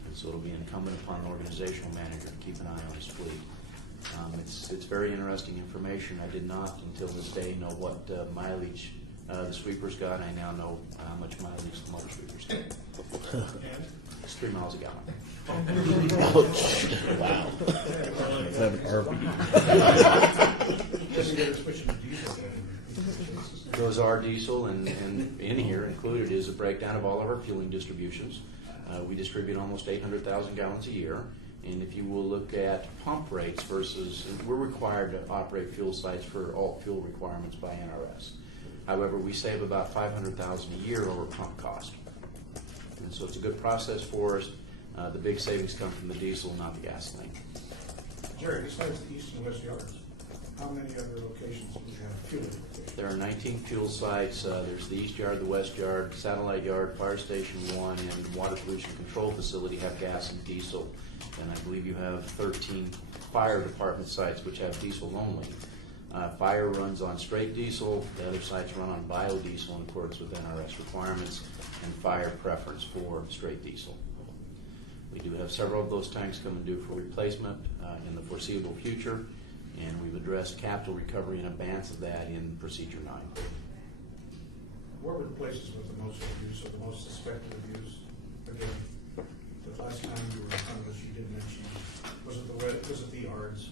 And so it'll be incumbent upon the organizational manager to keep an eye on his fleet. It's very interesting information. I did not until this day know what mileage the sweepers got. I now know how much mileage the motor sweepers get. It's 3 miles a gallon. Wow. Is that an Those are diesel, and in here included is a breakdown of all of our fueling distributions. We distribute almost 800,000 gallons a year. And if you will look at pump rates versus, we're required to operate fuel sites for all fuel requirements by NRS. However, we save about $500,000 a year over pump cost. And so it's a good process for us. The big savings come from the diesel, not the gasoline. Jerry, besides the east and west yards, how many other locations do you have fueling locations? There are 19 fuel sites. There's the east yard, the west yard, satellite yard, fire station 1, and water pollution control facility have gas and diesel. And I believe you have 13 fire department sites which have diesel only. Fire runs on straight diesel. The other sites run on biodiesel in accordance with NRS requirements, and fire preference for straight diesel. We do have several of those tanks coming due for replacement in the foreseeable future, and we've addressed capital recovery in advance of that in Procedure 9. Where were the places with the most abuse or the most suspected abuse? Again, the last time you were in front of us, you did mention, was it the yards?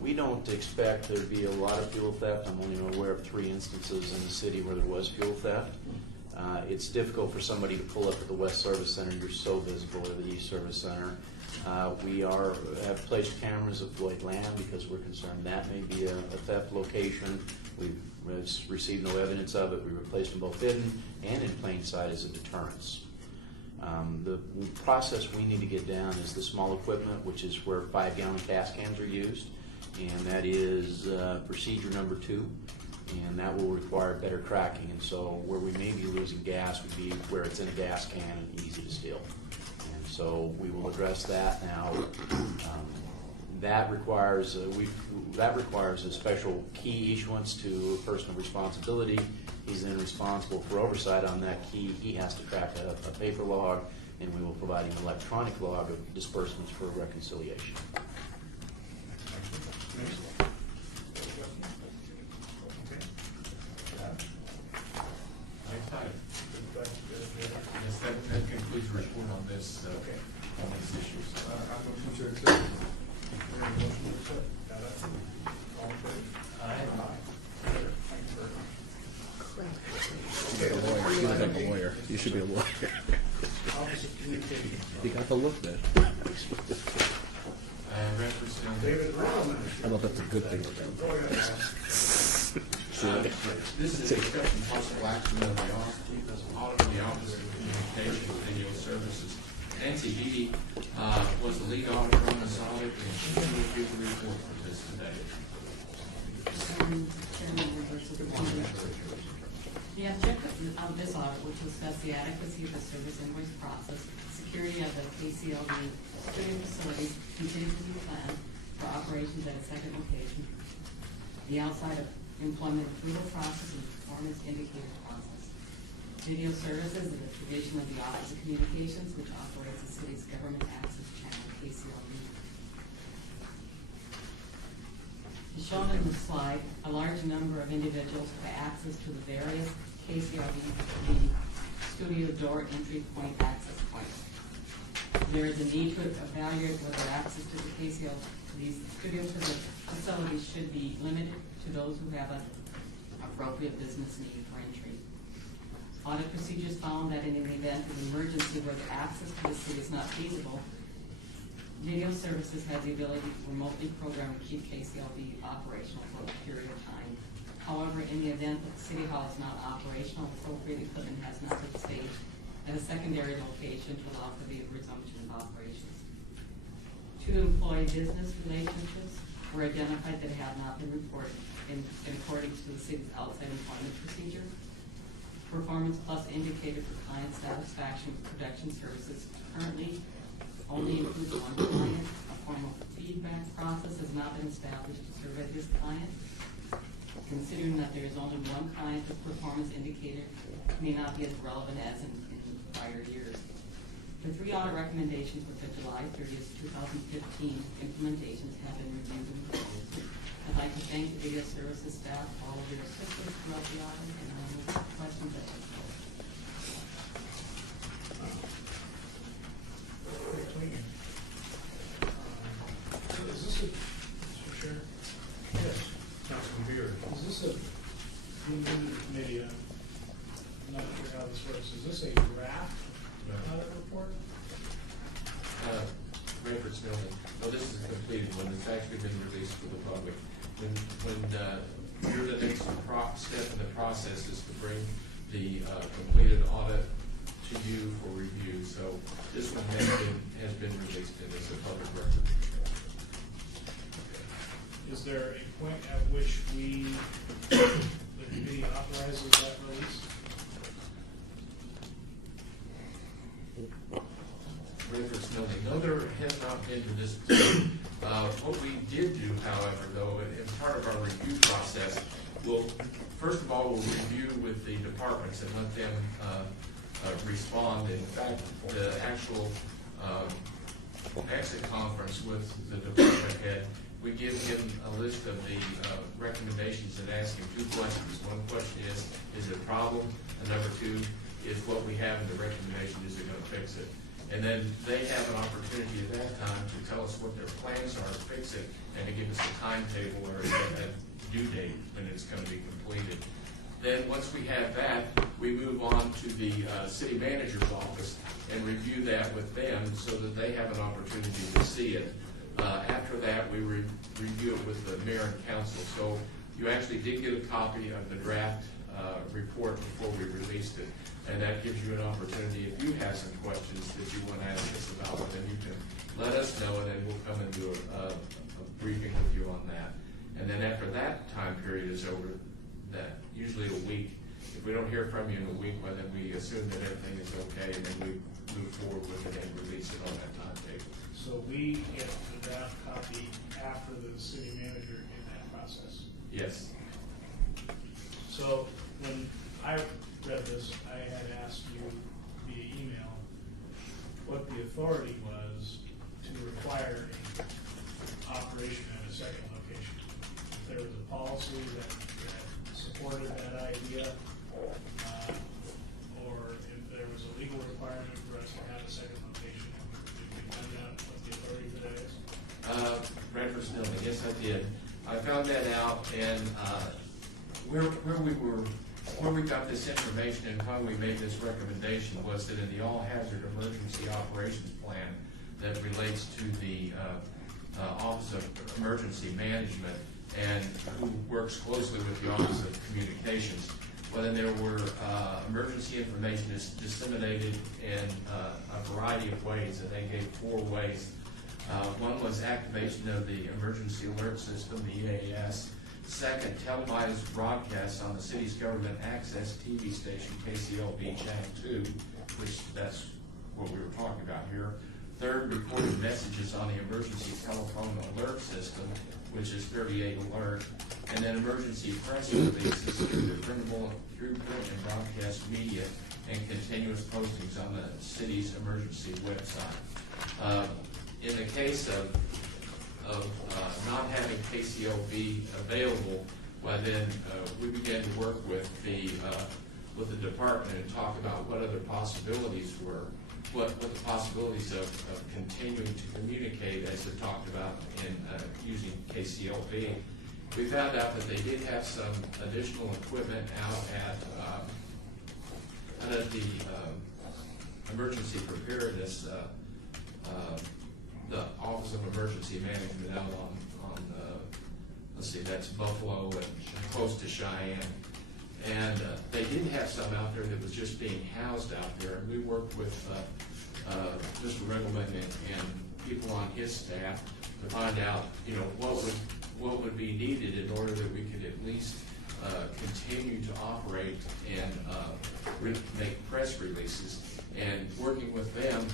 We don't expect there to be a lot of fuel theft. I'm only aware of 3 instances in the city where there was fuel theft. It's difficult for somebody to pull up at the West Service Center. You're so visible at the East Service Center. We have placed cameras at Floyd Lamb because we're concerned that may be a theft location. We've received no evidence of it. We replaced them both hidden and in plain sight as a deterrence. The process we need to get down is the small equipment, which is where 5-gallon gas cans are used, and that is procedure number 2. And that will require better tracking. And so where we may be losing gas would be where it's in a gas can and easy to steal. And so we will address that now. That requires a special key issuance to a person of responsibility. He's then responsible for oversight on that key. He has to track a paper log, and we will provide an electronic log of disbursements for reconciliation. Yes, that concludes the report on this, on these issues. I'm going to accept. Motion to accept. Got it? All in favor? Aye. Thank you very much. You look like a lawyer. You should be a lawyer. Office of Communications. You got the look there. David Roman. I don't know if that's a good thing or bad. Go ahead. This is a discussion possible action of the Audit of the Office of Communication and Video Services. Nancy Beattie was the lead auditor on this audit, and she will give the report for this today. The objective of this audit was to assess the adequacy of the service invoice process, security of the KCLD studio facilities, contingency plan for operations at a second location, the outside of employment approval process and performance indicator process. Video services is a division of the Office of Communications, which operates the city's government access channel, KCLD. As shown in the slide, a large number of individuals have access to the various KCLD studio door entry point access points. There is a need to evaluate whether access to the KCLD studio facilities should be limited to those who have an appropriate business need for entry. Audit procedures found that in an event of emergency where the access to the city is not feasible, Video Services has the ability to remotely program and keep KCLD operational for a period of time. However, in the event that the City Hall is not operational, appropriate equipment has not been staged at a secondary location to allow for the resumption of operations. To employ business relationships, were identified that have not been reported in accordance to the city's outside employment procedure. Performance Plus indicator for client satisfaction with production services currently only includes one client. A formal feedback process has not been established to survey this client. Considering that there is only one client, the performance indicator may not be as relevant as in prior years. The 3 audit recommendations with the July 30th, 2015 implementations have been reviewed and proposed. I'd like to thank the Video Services staff for all of their assistance throughout the audit, and I have questions at this point. Is this a, Mr. Chair? Yes. Councilman Beer. Is this a, being new to the committee, I'm not sure how this works. Is this a draft audit report? Rayford's building. No, this is a completed one. It's actually been released to the public. When you're the next step in the process is to bring the completed audit to you for review. So this one has been released and it's a public record. Is there a point at which the committee authorizes that release? Rayford's building. No, there has not been to this. What we did do, however, though, as part of our review process, first of all, we'll review with the departments and let them respond. In fact, the actual exit conference with the department head, we give him a list of the recommendations and ask him 2 questions. One question is it a problem? And number 2 is what we have in the recommendation, is it going to fix it? And then they have an opportunity at that time to tell us what their plans are to fix it and to give us a timetable or a due date when it's going to be completed. Then once we have that, we move on to the city manager's office and review that with them so that they have an opportunity to see it. After that, we review it with the mayor and council. So you actually did get a copy of the draft report before we released it. And that gives you an opportunity, if you have some questions that you want to ask us about, then you can let us know, and then we'll come and do a briefing with you on that. And then after that time period is over, that usually a week. If we don't hear from you in a week, well, then we assume that everything is okay, and then we move forward with it and release it on that timetable. So we get the draft copy after the city manager in that process? Yes. So when I read this, I had asked you via email what the authority was to require an operation at a second location. If there was a policy that supported that idea, or if there was a legal requirement for us to have a second location. Did you find out what the authority for that is? Rayford's building, yes I did. I found that out, and where we got this information and why we made this recommendation was that in the all-hazard emergency operations plan that relates to the Office of Emergency Management and who works closely with the Office of Communications, well, then there were emergency information is disseminated in a variety of ways, and they gave 4 ways. One was activation of the emergency alert system, the EAS. Second, televised broadcasts on the city's government access TV station, KCLB Channel 2, which that's what we were talking about here. Third, recorded messages on the emergency telephone alert system, which is 38 Alert. And then emergency press releases through the print and broadcast media and continuous postings on the city's emergency website. In the case of not having KCLB available, well then we began to work with the department and talk about what other possibilities were, what the possibilities of continuing to communicate as they talked about in using KCLB. We found out that they did have some additional equipment out at the emergency preparedness, the Office of Emergency Management out on let's see, that's Buffalo and close to Cheyenne. And they did have some out there that was just being housed out there. And we worked with Mr. Regelman and people on his staff to find out, what would be needed in order that we could at least continue to operate and make press releases. And working with them,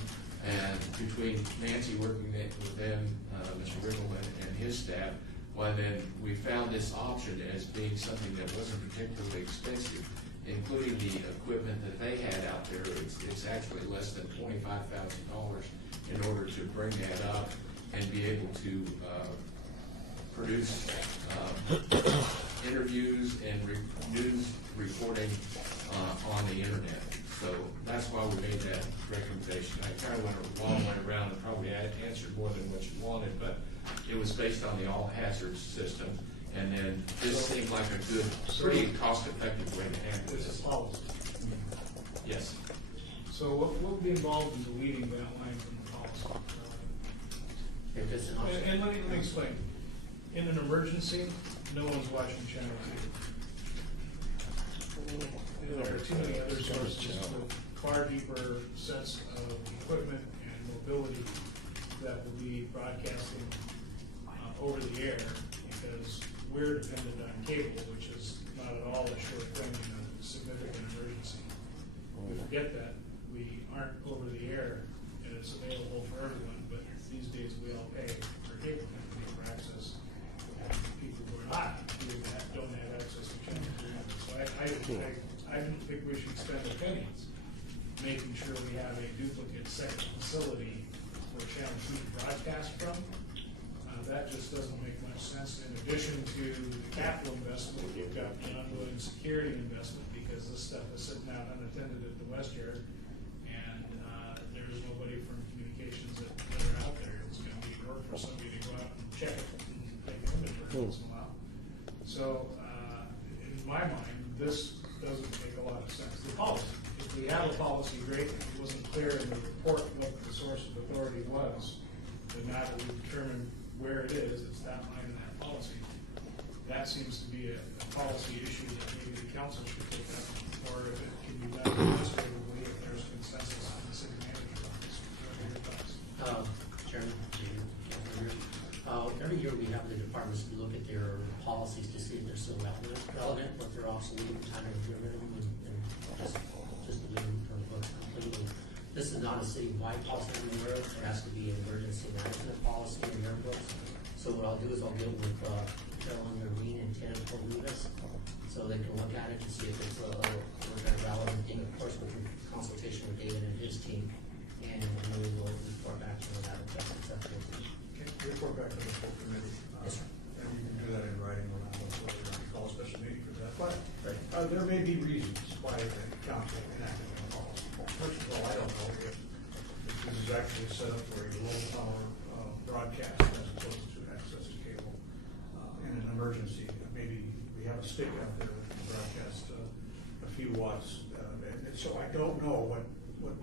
and between Nancy working with them, Mr. Riggleman and his staff, well, then we found this option as being something that wasn't particularly expensive, including the equipment that they had out there. It's actually less than $25,000 in order to bring that up and be able to produce interviews and news reporting on the internet. So that's why we made that recommendation. I kind of went a long way around and probably answered more than what you wanted, but it was based on the all hazards system. And then this seemed like a good, pretty cost-effective way to handle It's this. a policy. Yes. So what would be involved in deleting that line from the policy? If it's an option. And let me explain. In an emergency, no one's watching Channel 2. There are too many other sources with far deeper sets of equipment and mobility that will be broadcasting over the air, because we're dependent on cable, which is not at all a sure thing in a significant emergency. We forget that we aren't over the air and it's available for everyone, but these days we all pay for cable company for access. And people who are not doing that don't have access to Channel 2. So I didn't think we should spend the pennies making sure we have a duplicate second facility for Channel 2 to broadcast from. That just doesn't make much sense. In addition to the capital investment, you've got the ongoing security investment, because this stuff is sitting out unattended at the West Yard, and there's nobody from communications that are out there. It's going to be work for somebody to go out and check it and take an inventory once in a while. So, in my mind, this doesn't make a lot of sense. The policy, if we have a policy, great. If it wasn't clear in the report what the source of authority was, then now that we've determined where it is, it's that line in that policy. That seems to be a policy issue that maybe the council should take up, or if it can be done administratively, if there's consensus in the city manager's office. What are your thoughts? Chairman, every year we have the departments look at their policies to see if they're still relevant, what they're obsolete, time to get rid of them, and just leave them for the books completely. This is not a citywide policy anywhere. There has to be an emergency management policy in their books. So what I'll do is I'll get with Carolyn, Noreen, and Ted or Rivas, so they can look at it and see if it's a relevant thing, of course, with consultation with David and his team, and then we will report back to them that if that's acceptable. Okay, report back to the full committee. Yes, sir. And you can do that in writing or not, whether you call a special meeting for that. But there may be reasons why the council enacted a policy. First of all, I don't know if this is actually set up for a low power broadcast as opposed to access to cable in an emergency. Maybe we have a stick out there that can broadcast a few watts. And so I don't know what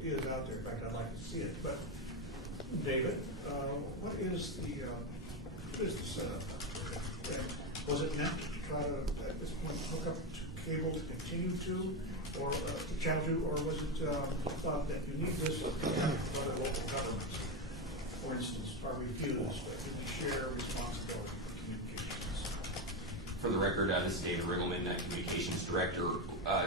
is out there. In fact, I'd like to see it. But David, what is the setup? Was it meant to try to, at this point, hook up to cable to continue to, or Channel 2, or was it thought that you need this to have other local governments, for instance, are refused, but can we share responsibility for communications? For the record, this is David Riggleman, Communications Director.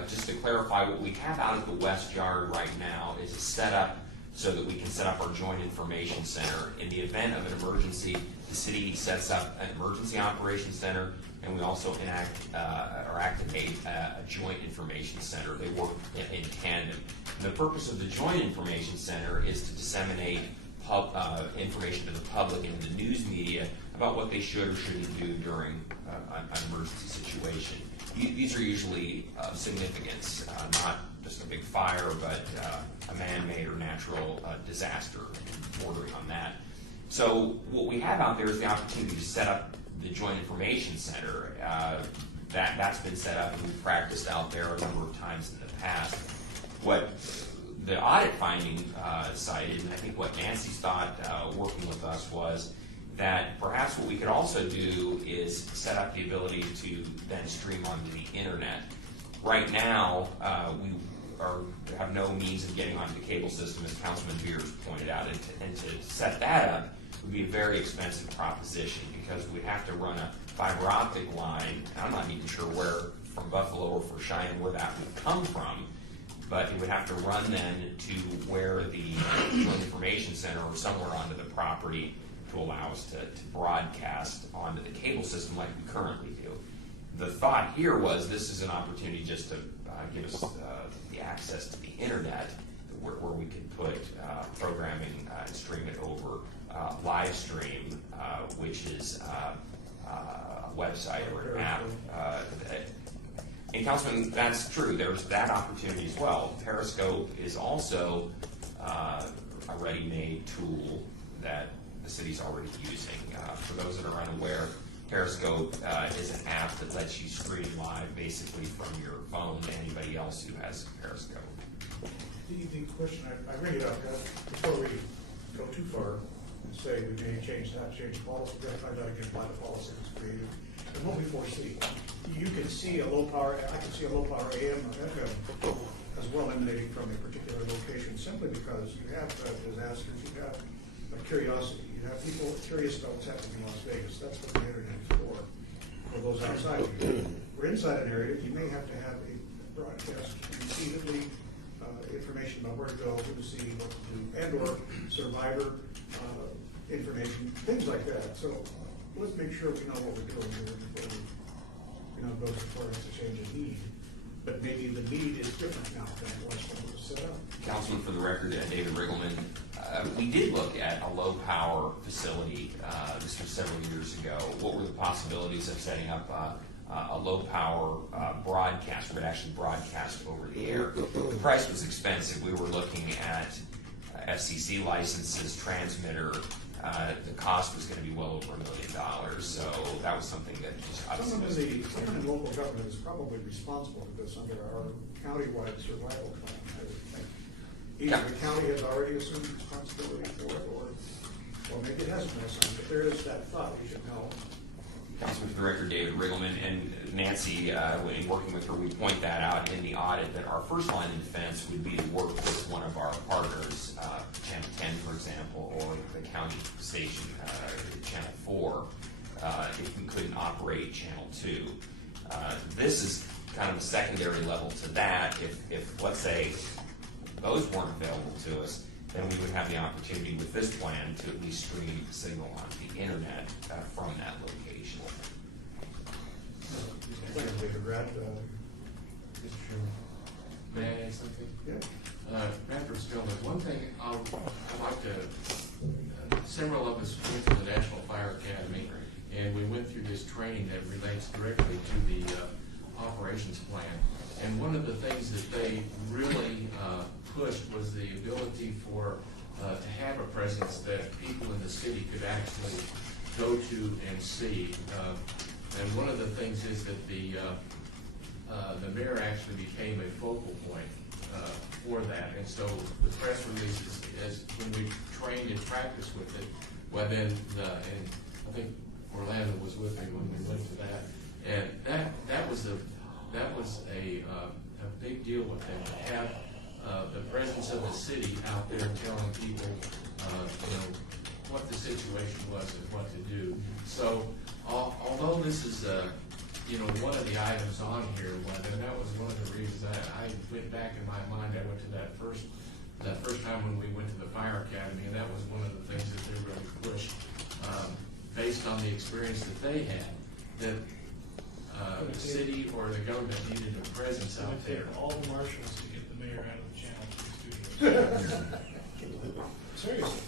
Just to clarify, what we have out at the West Yard right now is a setup so that we can set up our joint information center. In the event of an emergency, the city sets up an emergency operations center, and we also activate a joint information center. They work in tandem. And the purpose of the joint information center is to disseminate information to the public and to the news media about what they should or shouldn't do during an emergency situation. These are usually of significance, not just a big fire, but a man-made or natural disaster bordering on that. So what we have out there is the opportunity to set up the Joint Information Center. That's been set up and we've practiced out there a number of times in the past. What the audit finding cited, and I think what Nancy's thought working with us, was that perhaps what we could also do is set up the ability to then stream onto the internet. Right now, we have no means of getting onto the cable system, as Councilman Beers pointed out, and to set that up, would be a very expensive proposition because we'd have to run a fiber optic line. I'm not even sure where from Buffalo or for Cheyenne where that would come from, but it would have to run then to where the Joint Information Center or somewhere onto the property to allow us to broadcast onto the cable system like we currently do. The thought here was this is an opportunity just to give us the access to the internet where we could put programming and stream it over live stream, which is a website or an app. And Councilman, that's true. There's that opportunity as well. Periscope is also a ready-made tool that the city's already using. For those that are unaware, Periscope is an app that lets you stream live basically from your phone to anybody else who has Periscope. The question, I bring it up before we go too far and say we may change the policy, we're going to find out again why the policy was created and what we foresee. You can see a low power, I can see a low power AM or FM as well emanating from a particular location simply because you have disasters, you have a curiosity, you have people curious about what's happening in Las Vegas. That's what the internet is for those outside of you. We're inside an area, you may have to have a broadcast repeatedly information about where to go, who to see, what to do, and or survivor information, things like that. So let's make sure we know what we're doing here before we go so far as to change a need. But maybe the need is different now than it was when it was set up. Councilman, for the record, David Riggleman, we did look at a low power facility. This was several years ago. What were the possibilities of setting up a low power broadcast would actually broadcast over the air? The price was expensive. We were looking at FCC licenses, transmitter. The cost was going to be well over $1 million. So that was something that just obviously. Someone in local government is probably responsible for this under our countywide survival plan, I would think. Either the county has already assumed responsibility for it, or maybe it hasn't been assigned. If there is that thought, we should know. Councilman, for the record, David Riggleman, and Nancy, in working with her, we point that out in the audit that our first line of defense would be to work with one of our partners, Channel 10, for example, or the county station, Channel 4, if we couldn't operate Channel 2. This is kind of a secondary level to that. If let's say, those weren't available to us, then we would have the opportunity with this plan to at least stream the signal onto the internet from that location. Thanks, David. Brad, Mr. Chairman, may I add something? Yeah. Bradford Stillman, one thing I'd like to, several of us went to the National Fire Academy, and we went through this training that relates directly to the operations plan. And one of the things that they really pushed was the ability for to have a presence that people in the city could actually go to and see. And one of the things is that the mayor actually became a focal point for that. And so the press releases, as when we trained and practiced with it, well then, and I think Orlando was with me when we went to that, and that was a big deal with them to have the presence of the city out there telling people, what the situation was and what to do. So, although this is, one of the items on here, and that was one of the reasons I went back in my mind. I went to that first time when we went to the Fire Academy, and that was one of the things that they really pushed, based on the experience that they had, that the city or the government needed a presence out there. All the marshals to get the mayor out of the Channel 2 studios. Seriously.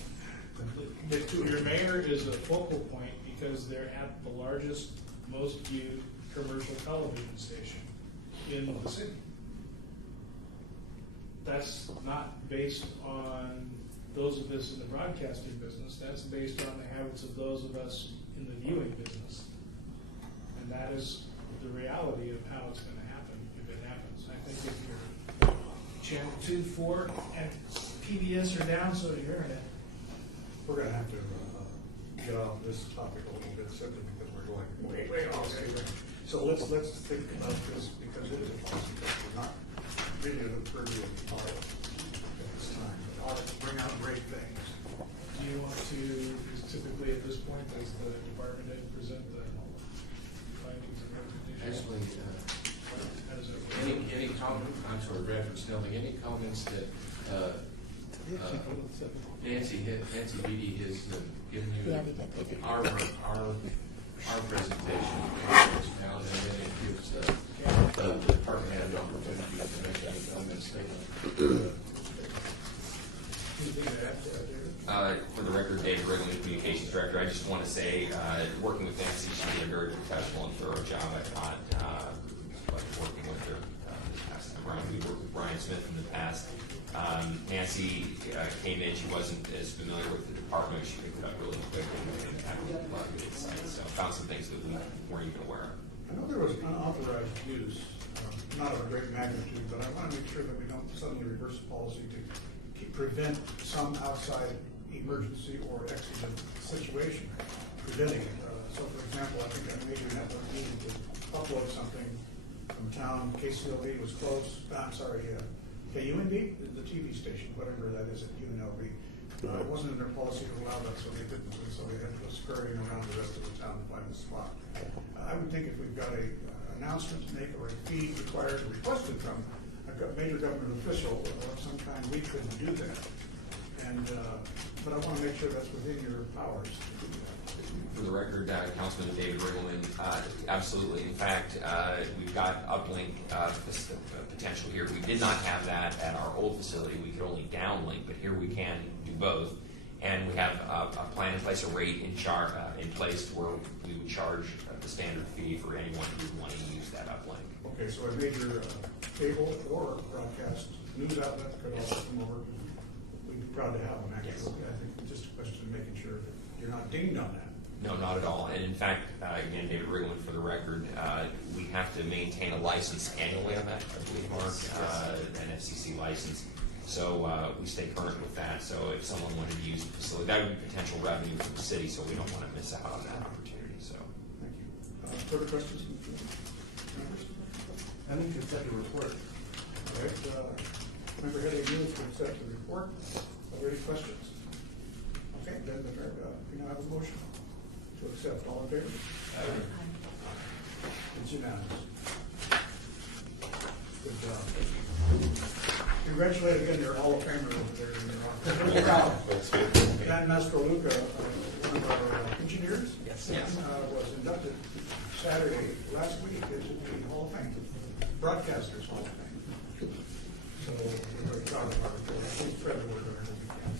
Your mayor is a focal point because they're at the largest, most viewed commercial television station in the city. That's not based on those of us in the broadcasting business. That's based on the habits of those of us in the viewing business. And that is the reality of how it's going to happen if it happens. I think if your Channel 2, 4, and PBS are down, so is your internet. We're going to have to get off this topic a little bit simply because we're going way off. So let's think about this because it is a policy that we're not really in the purview of the audit at this time. The audit bring out great things. Do you want to, is typically at this point, does the department head present the findings and recommendations? Actually, How does that work? any comment, I'm sorry, Bradford Snelling, any comments that Nancy Beatty has given you Yeah, they did. our presentation, now, and then it gives the department head an opportunity to make any comments they Anything to add to that, David? For the record, David Wrigley, Communications Director, I just want to say, working with Nancy, she did a very professional and thorough job, I thought, like working with her this past time around. We worked with Brian Smith in the past. Nancy came in, she wasn't as familiar with the department, she picked it up really quick and had a lot of good insights, so found some things that we weren't even aware of. I know there was unauthorized use, not of a great magnitude, but I want to make sure that we don't suddenly reverse the policy to prevent some outside emergency or exigent situation, preventing it. So, for example, I think a major network needed to upload something from town. KCLV was closed. KUND, the TV station, whatever that is at UNLV. It wasn't in their policy to allow that, so they didn't. And so they had to go scurrying around the rest of the town to find the spot. I would think if we've got a announcement to make or a feed required or requested from a major government official of some kind, we couldn't do that. And but I want to make sure that's within your powers to do that. For the record, Councilman David Riggleman, absolutely. In fact, we've got uplink potential here. We did not have that at our old facility. We could only downlink, but here we can do both. And we have a plan in place, a rate in place where we would charge the standard fee for anyone who would want to use that uplink. Okay, so a major cable or broadcast news outlet could also come over. We'd be proud to have them, actually. Yes. I think it's just a question of making sure that you're not dinged on that. No, not at all. And in fact, again, David Riggleman, for the record, we have to maintain a license annually on that, I believe, Mark, an FCC license. So we stay current with that. So if someone wanted to use the facility, that would be potential revenue for the city, so we don't want to miss out on that opportunity. So, thank you. Further questions from members? I think you accept the report. All right. Member Headley moves to accept the report. Are there any questions? Okay, then we now have a motion to accept. All in favor? Aye. It's unanimous. Good job. Congratulate again your Hall of Famer over there in your office. We're proud. Dan Mastroluca, one of our engineers, was inducted Saturday last week into the Hall of Fame, Broadcasters Hall of Fame. So we're very proud of our report. He's spread the word around the weekend.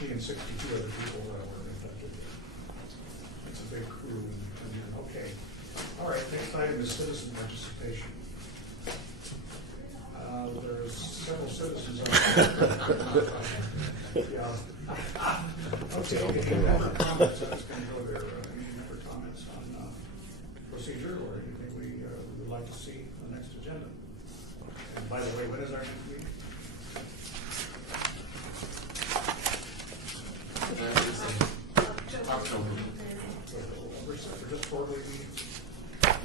He and 62 other people were inducted. It's a big crew. Okay. All right, next item is citizen participation. There's several citizens on yeah. Okay, any member comments? I was going to go there. Any member comments on procedure or anything we would like to see on the next agenda? And by the way, when is our next meeting? October. We're just quarterly meetings.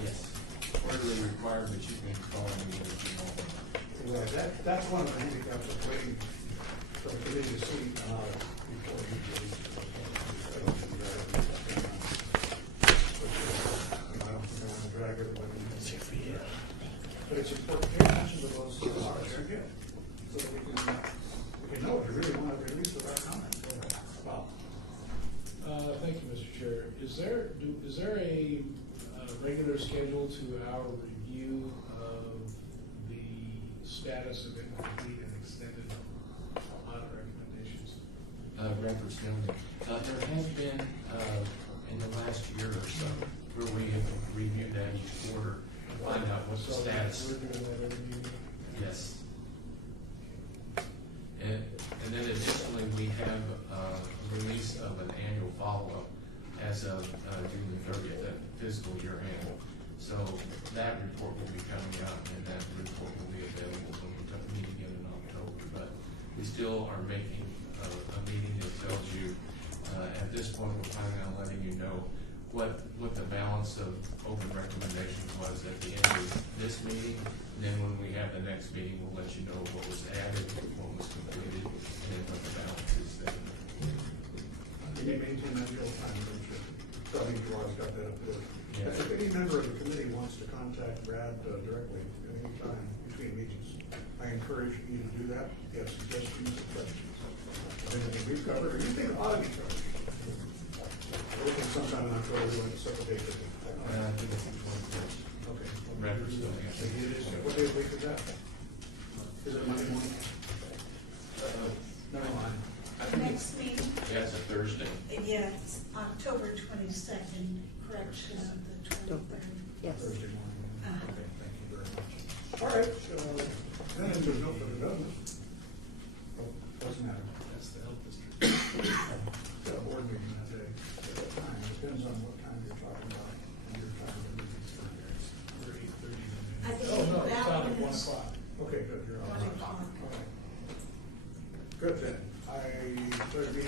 Yes. Quarterly required, but you can call me if you want. Right. That's one of the handicaps of waiting for the committee to see before you release it. I don't think I want to drag everybody in. But it's important to pay attention to those audits you get, so that we can know if you really want to release with our comments. Wow. Thank you, Mr. Chair. Is there a regular schedule to our review of the status of incomplete and extended audit recommendations? Bradford Snelling. There has been, in the last year or so, where we have reviewed that each quarter to find out what's the status. We're doing that every meeting? Yes. And then additionally, we have a release of an annual follow-up as of June the 30th, that fiscal year end. So that report will be coming out, and that report will be available when we meet again in October. But we still are making a meeting that tells you, at this point, we're planning on letting you know what the balance of open recommendations was at the end of this meeting. And then when we have the next meeting, we'll let you know what was added, what was completed, and what the balance is then. You maintain that real time, don't you? So I think Gerard's got that up there. Yeah. If any member of the committee wants to contact Brad directly at any time between meetings, I encourage you to do that. If you have suggestions or questions, anything we've covered, or anything ought to be covered. I think sometime in October we want to set the date. Okay. Records don't answer. What day of the week is that? Is it Monday morning? Never mind. Next meeting, Yeah, it's a Thursday. yes, October 22nd, correction of the 23rd. Yes. Thursday morning. Uh-huh. Okay, thank you very much. All right, then if there's no further business, doesn't matter. That's the health district. Got a board meeting that day. At what time? Depends on what time you're talking about. And you're talking about We're 8:30. I think Oh, no, it's that out at one 1 is- o'clock. Okay, good, you're on. 1 o'clock. Okay. Good then. I declare the meeting